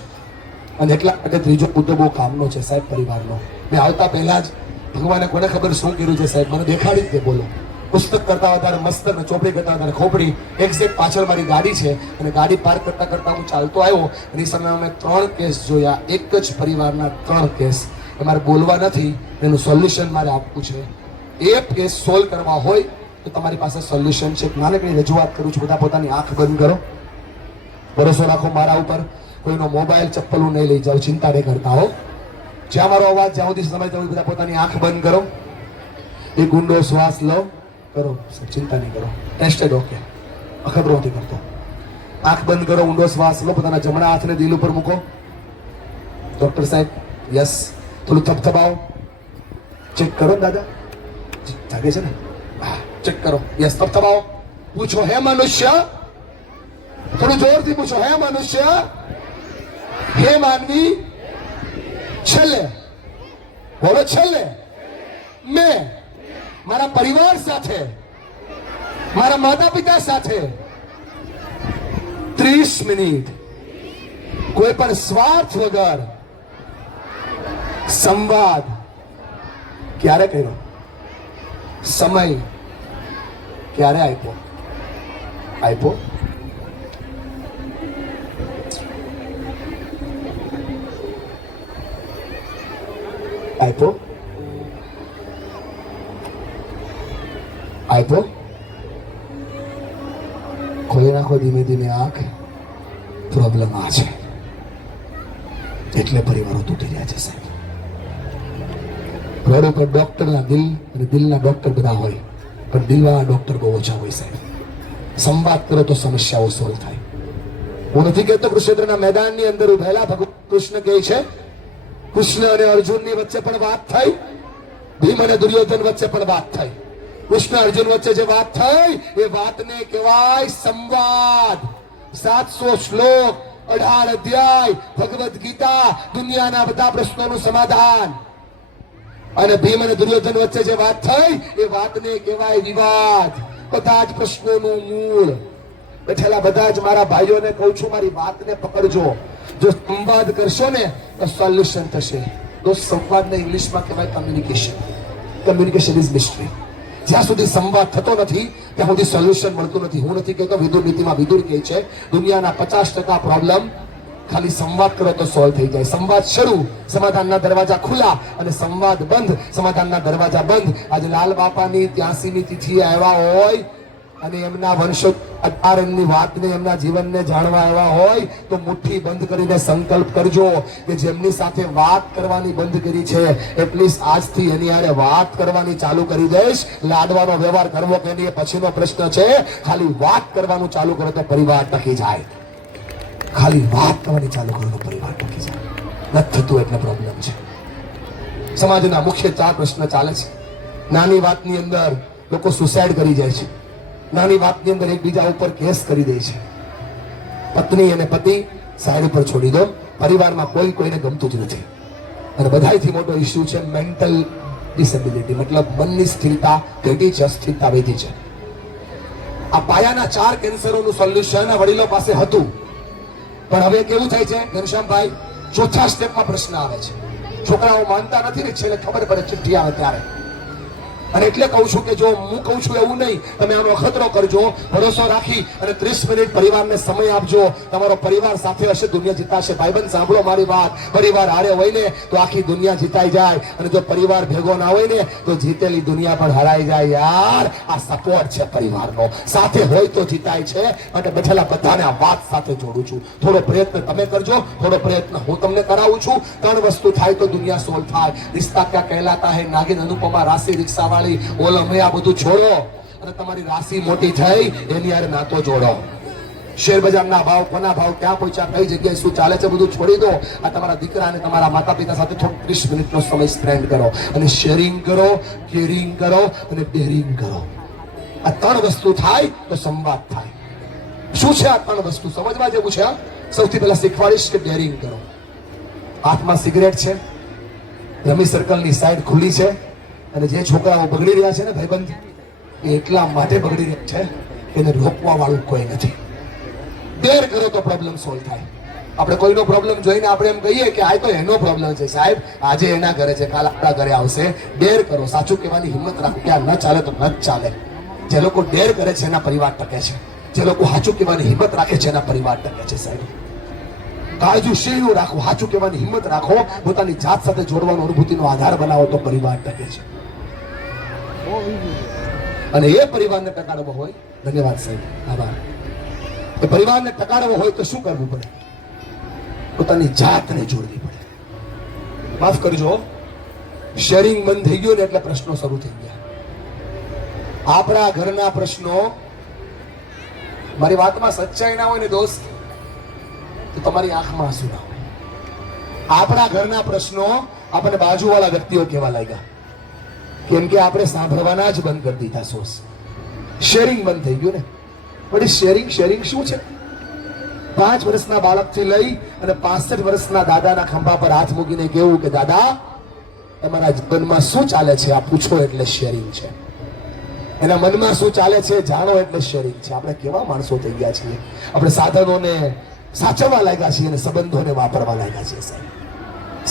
અને એટલા માટે ત્રીજો મુદ્દો બહુ કામનો છે સાહેબ, પરિવારનો. મેં આવતા પહેલા જ ભગવાને કોને ખબર શું કર્યું છે સાહેબ, મને દેખાડી જ દે. બોલો, પુસ્તક કરતા વધારે મસ્ત ને ચોપડી કરતા વધારે ખોપડી. એક્ઝેક્ટ પાછળ મારી ગાડી છે, અને ગાડી પાર્ક કરતા કરતા હું ચાલતો આવ્યો, અને એ સમયમાં મેં 3 કેસ જોયા. એક જ પરિવારના 3 કેસ. તમારે બોલવા નથી, એનું સોલ્યુશન મારે આપવું છે. એ કેસ સોલ્વ કરવા હોય તો તમારી પાસે સોલ્યુશન છે. નાનકડી રજૂઆત કરું છું, બધા પોતાની આંખ બંધ કરો, ભરોસો રાખો મારા ઉપર. કોઈનો મોબાઈલ ચપ્પલું નહીં લઈ જાઓ, ચિંતા નહીં કરતા હો. જ્યાં મારો અવાજ જ્યાં સુધી સમય ત્યાં બધા પોતાની આંખ બંધ કરો. એક ઊંડો શ્વાસ લો, કરો, ચિંતા નહીં કરો, ટેસ્ટેડ, ઓકે, અખતરો નથી કરતો. આંખ બંધ કરો, ઊંડો શ્વાસ લો, પોતાના જમણા હાથને દિલ ઉપર મૂકો. ડોક્ટર સાહેબ, યસ, થોડું થપથપાવો, ચેક કરો દાદા, જાગે છે ને, ચેક કરો, યસ, થપથપાવો. પૂછો, હે મનુષ્ય, થોડું જોરથી પૂછો, હે મનુષ્ય, હે માનવી, છેલ્લે બોલો, છેલ્લે મેં મારા પરિવાર સાથે, મારા માતા પિતા સાથે 30 મિનિટ કોઈ પણ સ્વાર્થ વગર સંવાદ ક્યારે કર્યો? સમય ક્યારે આપ્યો? આપ્યો? આપ્યો? આપ્યો? ખોલી નાખો ધીમે ધીમે આંખ. પ્રોબ્લેમ આ છે, એટલે પરિવારો તૂટી રહ્યા છે સાહેબ. રોડ ઉપર ડોક્ટરના દિલ અને દિલના ડોક્ટર બધા હોય, પણ દિલવાળા ડોક્ટર બહુ ઓછા હોય સાહેબ. સંવાદ કરો તો સમસ્યાઓ સોલ્વ થાય. હું નથી કહેતો કુરુક્ષેત્રના મેદાનની અંદર ઉભેલા ભગવાન કૃષ્ણ કહે છે, કૃષ્ણ અને અર્જુનની વચ્ચે પણ વાત થઈ, ભીમ અને દુર્યોધન વચ્ચે પણ વાત થઈ. કૃષ્ણ અર્જુન વચ્ચે જે વાત થઈ એ વાતને કહેવાય સંવાદ. 700 શ્લોક, 18 અધ્યાય, ભગવદ ગીતા, દુનિયાના બધા પ્રશ્નોનું સમાધાન. અને ભીમ અને દુર્યોધન વચ્ચે જે વાત થઈ એ વાતને કહેવાય વિવાદ. બધા જ પ્રશ્નોનું મૂળ. બેઠેલા બધા જ મારા ભાઈઓને કહું છું, મારી વાતને પકડજો. જો સંવાદ કરશો ને તો સોલ્યુશન થશે. તો સંવાદને ઇંગ્લિશમાં કહેવાય કમ્યુનિકેશન. Communication is mystery. જ્યાં સુધી સંવાદ થતો નથી ત્યાં સુધી સોલ્યુશન મળતું નથી. હું નથી કહેતો, વિદુર નીતિમાં વિદુર કહે છે દુનિયાના 50% પ્રોબ્લેમ ખાલી સંવાદ કરો તો સોલ્વ થઈ જાય. સંવાદ શરૂ, સમાધાનના દરવાજા ખુલ્લા, અને સંવાદ બંધ, સમાધાનના દરવાજા બંધ. આજે લાલ બાપાની 83મી તિથિ આવ્યા હોય અને એમના વંશો એમની વાતને, એમના જીવનને જાણવા આવ્યા હોય તો મુઠ્ઠી બંધ કરીને સંકલ્પ કરજો કે જેમની સાથે વાત કરવાની બંધ કરી છે એટલીસ્ટ આજથી એની હારે વાત કરવાની ચાલુ કરી દઈશ. લાડવાનો વ્યવહાર કરવો કે નહીં એ પછીનો પ્રશ્ન છે. ખાલી વાત કરવાનું ચાલુ કરો તો પરિવાર ટકી જાય. ખાલી વાત કરવાની ચાલુ કરો તો પરિવાર ટકી જાય. નથી થતું એટલે પ્રોબ્લેમ છે. સમાજના મુખ્ય 4 પ્રશ્ન ચાલે છે. નાની વાતની અંદર લોકો સુસાઇડ કરી જાય છે. નાની વાતની અંદર એકબીજા ઉપર કેસ કરી દે છે. પત્ની અને પતિ સાઈડ ઉપર છોડી દો. પરિવારમાં કોઈ કોઈને ગમતું જ નથી. અને બધાયથી મોટો ઇસ્યુ છે મેન્ટલ ડિસેબિલિટી, મતલબ મનની સ્થિરતા ઘટી છે, અસ્થિરતા વધી છે. આ પાયાના 4 કેન્સરોનું સોલ્યુશન વડીલો પાસે હતું, પણ હવે કેવું થાય છે ઘનશ્યામભાઈ, ચોથા સ્ટેપમાં પ્રશ્ન આવે છે. છોકરાઓ માનતા નથી ને છેલ્લે ખબર પડે ચિઠ્ઠી આવે ત્યારે. અને એટલે કહું છું કે જો હું કહું છું એવું નહીં, તમે આનો અખતરો કરજો, ભરોસો રાખી અને 30 મિનિટ પરિવારને સમય આપજો. તમારો પરિવાર સાથે હશે, દુનિયા જીતાશે. ભાઈબંધ સાંભળો મારી વાત, પરિવાર હારે હોય ને તો આખી દુનિયા જીતાઈ જાય, અને જો પરિવાર ભેગો ના હોય ને તો જીતેલી દુનિયા પણ હરાઈ જાય. યાર, આ સપોર્ટ છે પરિવારનો, સાથે હોય તો જીતાય છે. અને બેઠેલા બધાને આ વાત સાથે જોડું છું. થોડો પ્રયત્ન તમે કરજો, થોડો પ્રયત્ન હું તમને કરાવું છું. 3 વસ્તુ થાય તો દુનિયા સોલ્વ થાય. રિશ્તા ક્યાં કહેલાતા હે, નાગિન, અનુપમા, રાશિ, રિક્ષા વાળી, ઓલો મેં આ બધું છોડો અને તમારી રાશિ મોટી થઈ એની યાર નાતો જોડો. શેર બજારના ભાવ, કોના ભાવ ક્યાં પહોંચ્યા, કઈ જગ્યાએ શું ચાલે છે બધું છોડી દો. આ તમારા દીકરા અને તમારા માતા પિતા સાથે થોડો 30 મિનિટનો સમય સ્પેન્ડ કરો અને શેરિંગ કરો, કેરિંગ કરો અને ડેરિંગ કરો. આ 3 વસ્તુ થાય તો સંવાદ થાય. શું છે આ 3 વસ્તુ? સમજવા જેવું છે. સૌથી પહેલા શીખવાડીશ કે ડેરિંગ કરો. હાથમાં સિગરેટ છે, રમી સર્કલની સાઈડ ખુલ્લી છે, અને જે છોકરાઓ બગડી રહ્યા છે ને ભાઈબંધ, એ એટલા માટે બગડી રહ્યા છે કે એને રોકવા વાળું કોઈ નથી. ડેર કરો તો પ્રોબ્લેમ સોલ્વ થાય. આપણે કોઈનો પ્રોબ્લેમ જોઈને આપણે એમ કહીએ કે આ તો એનો પ્રોબ્લેમ છે સાહેબ, આજે એના ઘરે છે, કાલ આપણા ઘરે આવશે. ડેર કરો, સાચું કહેવાની હિંમત રાખો કે આ ન ચાલે તો ન જ ચાલે. જે લોકો ડેર કરે છે એના પરિવાર ટકે છે. જે લોકો સાચું કહેવાની હિંમત રાખે છે એના પરિવાર ટકે છે સાહેબ. કાળજું શીલું રાખો, સાચું કહેવાની હિંમત રાખો, પોતાની જાત સાથે જોડવાનો અનુભૂતિનો આધાર બનાવો તો પરિવાર ટકે છે. અને એ પરિવારને ટકાડવો હોય, ધન્યવાદ સાહેબ, આભાર. એ પરિવારને ટકાડવો હોય તો શું કરવું પડે? પોતાની જાતને જોડવી પડે. માફ કરજો, શેરિંગ બંધ થઈ ગયું ને એટલે પ્રશ્નો શરૂ થઈ ગયા. આપણા ઘરના પ્રશ્નો, મારી વાતમાં સચ્ચાઈ ના હોય ને દોસ્ત, તો તમારી આંખમાં આંસુ ના હોય. આપણા ઘરના પ્રશ્નો આપણને બાજુવાળા વ્યક્તિઓ કહેવા લાગ્યા, કેમ કે આપણે સાંભળવાના જ બંધ કરી દીધા. સોસ શેરિંગ બંધ થઈ ગયું ને. પણ શેરિંગ શું છે? 5 વર્ષના બાળકથી લઈ અને 65 વર્ષના દાદાના ખંભા પર હાથ મૂકીને કેવું કે દાદા તમારા જીવનમાં શું ચાલે છે આ પૂછો એટલે શેરિંગ છે. એના મનમાં શું ચાલે છે જાણો એટલે શેરિંગ છે. આપણે કેવા માણસો થઈ ગયા છીએ? આપણે સાધનોને સાચવવા લાગ્યા છીએ અને સંબંધોને વાપરવા લાગ્યા છીએ. સાહેબ,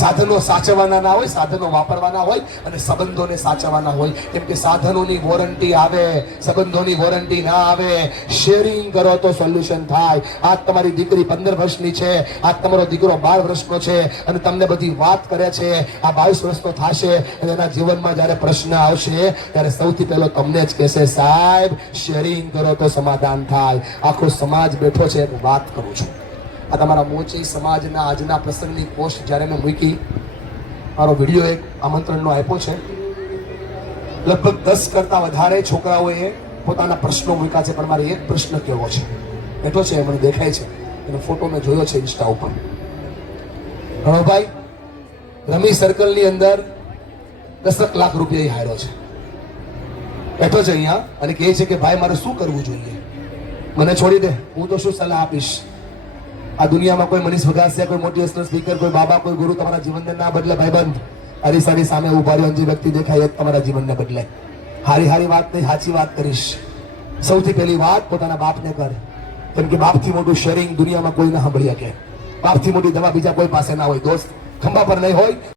સાધનો સાચવવાના ના હોય, સાધનો વાપરવાના હોય અને સંબંધોને સાચવવાના હોય. કેમ કે સાધનોની વોરંટી આવે, સંબંધોની વોરંટી ના આવે. શેરિંગ કરો તો સોલ્યુશન થાય. આજ તમારી દીકરી 15 વર્ષની છે, આજ તમારો દીકરો 12 વર્ષનો છે અને તમને બધી વાત કરે છે. આ 22 વર્ષનો થશે અને એના જીવનમાં જ્યારે પ્રશ્ન આવશે ત્યારે સૌથી પહેલો તમને જ કહેશે, સાહેબ શેરિંગ કરો તો સમાધાન થાય. આખો સમાજ બેઠો છે, હું વાત કરું છું. આ તમારા મોચી સમાજના આજના પ્રસંગની પોસ્ટ જ્યારે મેં મૂકી, મારો વિડીયો એક આમંત્રણનો આપ્યો છે. લગભગ 10 કરતા વધારે છોકરાઓએ પોતાના પ્રશ્નો મૂક્યા છે, પણ મારે એક પ્રશ્ન કેવો છે, બેઠો છે, મને દેખાય છે, એનો ફોટો મેં જોયો છે ઇન્સ્ટા ઉપર. રણોભાઈ રમી સર્કલની અંદર 10 લાખ રૂપિયા હાર્યો છે, બેઠો છે અહીંયા અને કહે છે કે ભાઈ મારે શું કરવું જોઈએ? મને છોડી દે, હું તો શું સલાહ આપીશ. આ દુનિયામાં કોઈ મનીષ વગાસિયા, કોઈ મોટિવેશનલ સ્પીકર, કોઈ બાબા, કોઈ ગુરુ તમારા જીવનને ના બદલે. ભાઈબંધ અરીસાની સામે ઉભા રહ્યો, જે વ્યક્તિ દેખાય એ જ તમારા જીવનને બદલે. હારી વાત નહીં, સાચી વાત કરીશ. સૌથી પહેલી વાત પોતાના બાપને કર, કેમ કે બાપથી મોટું શેરિંગ દુનિયામાં કોઈ ના સાંભળી શકે. બાપથી મોટી દવા બીજા કોઈ પાસે ના હોય દોસ્ત. ખંભા પર નહીં હોય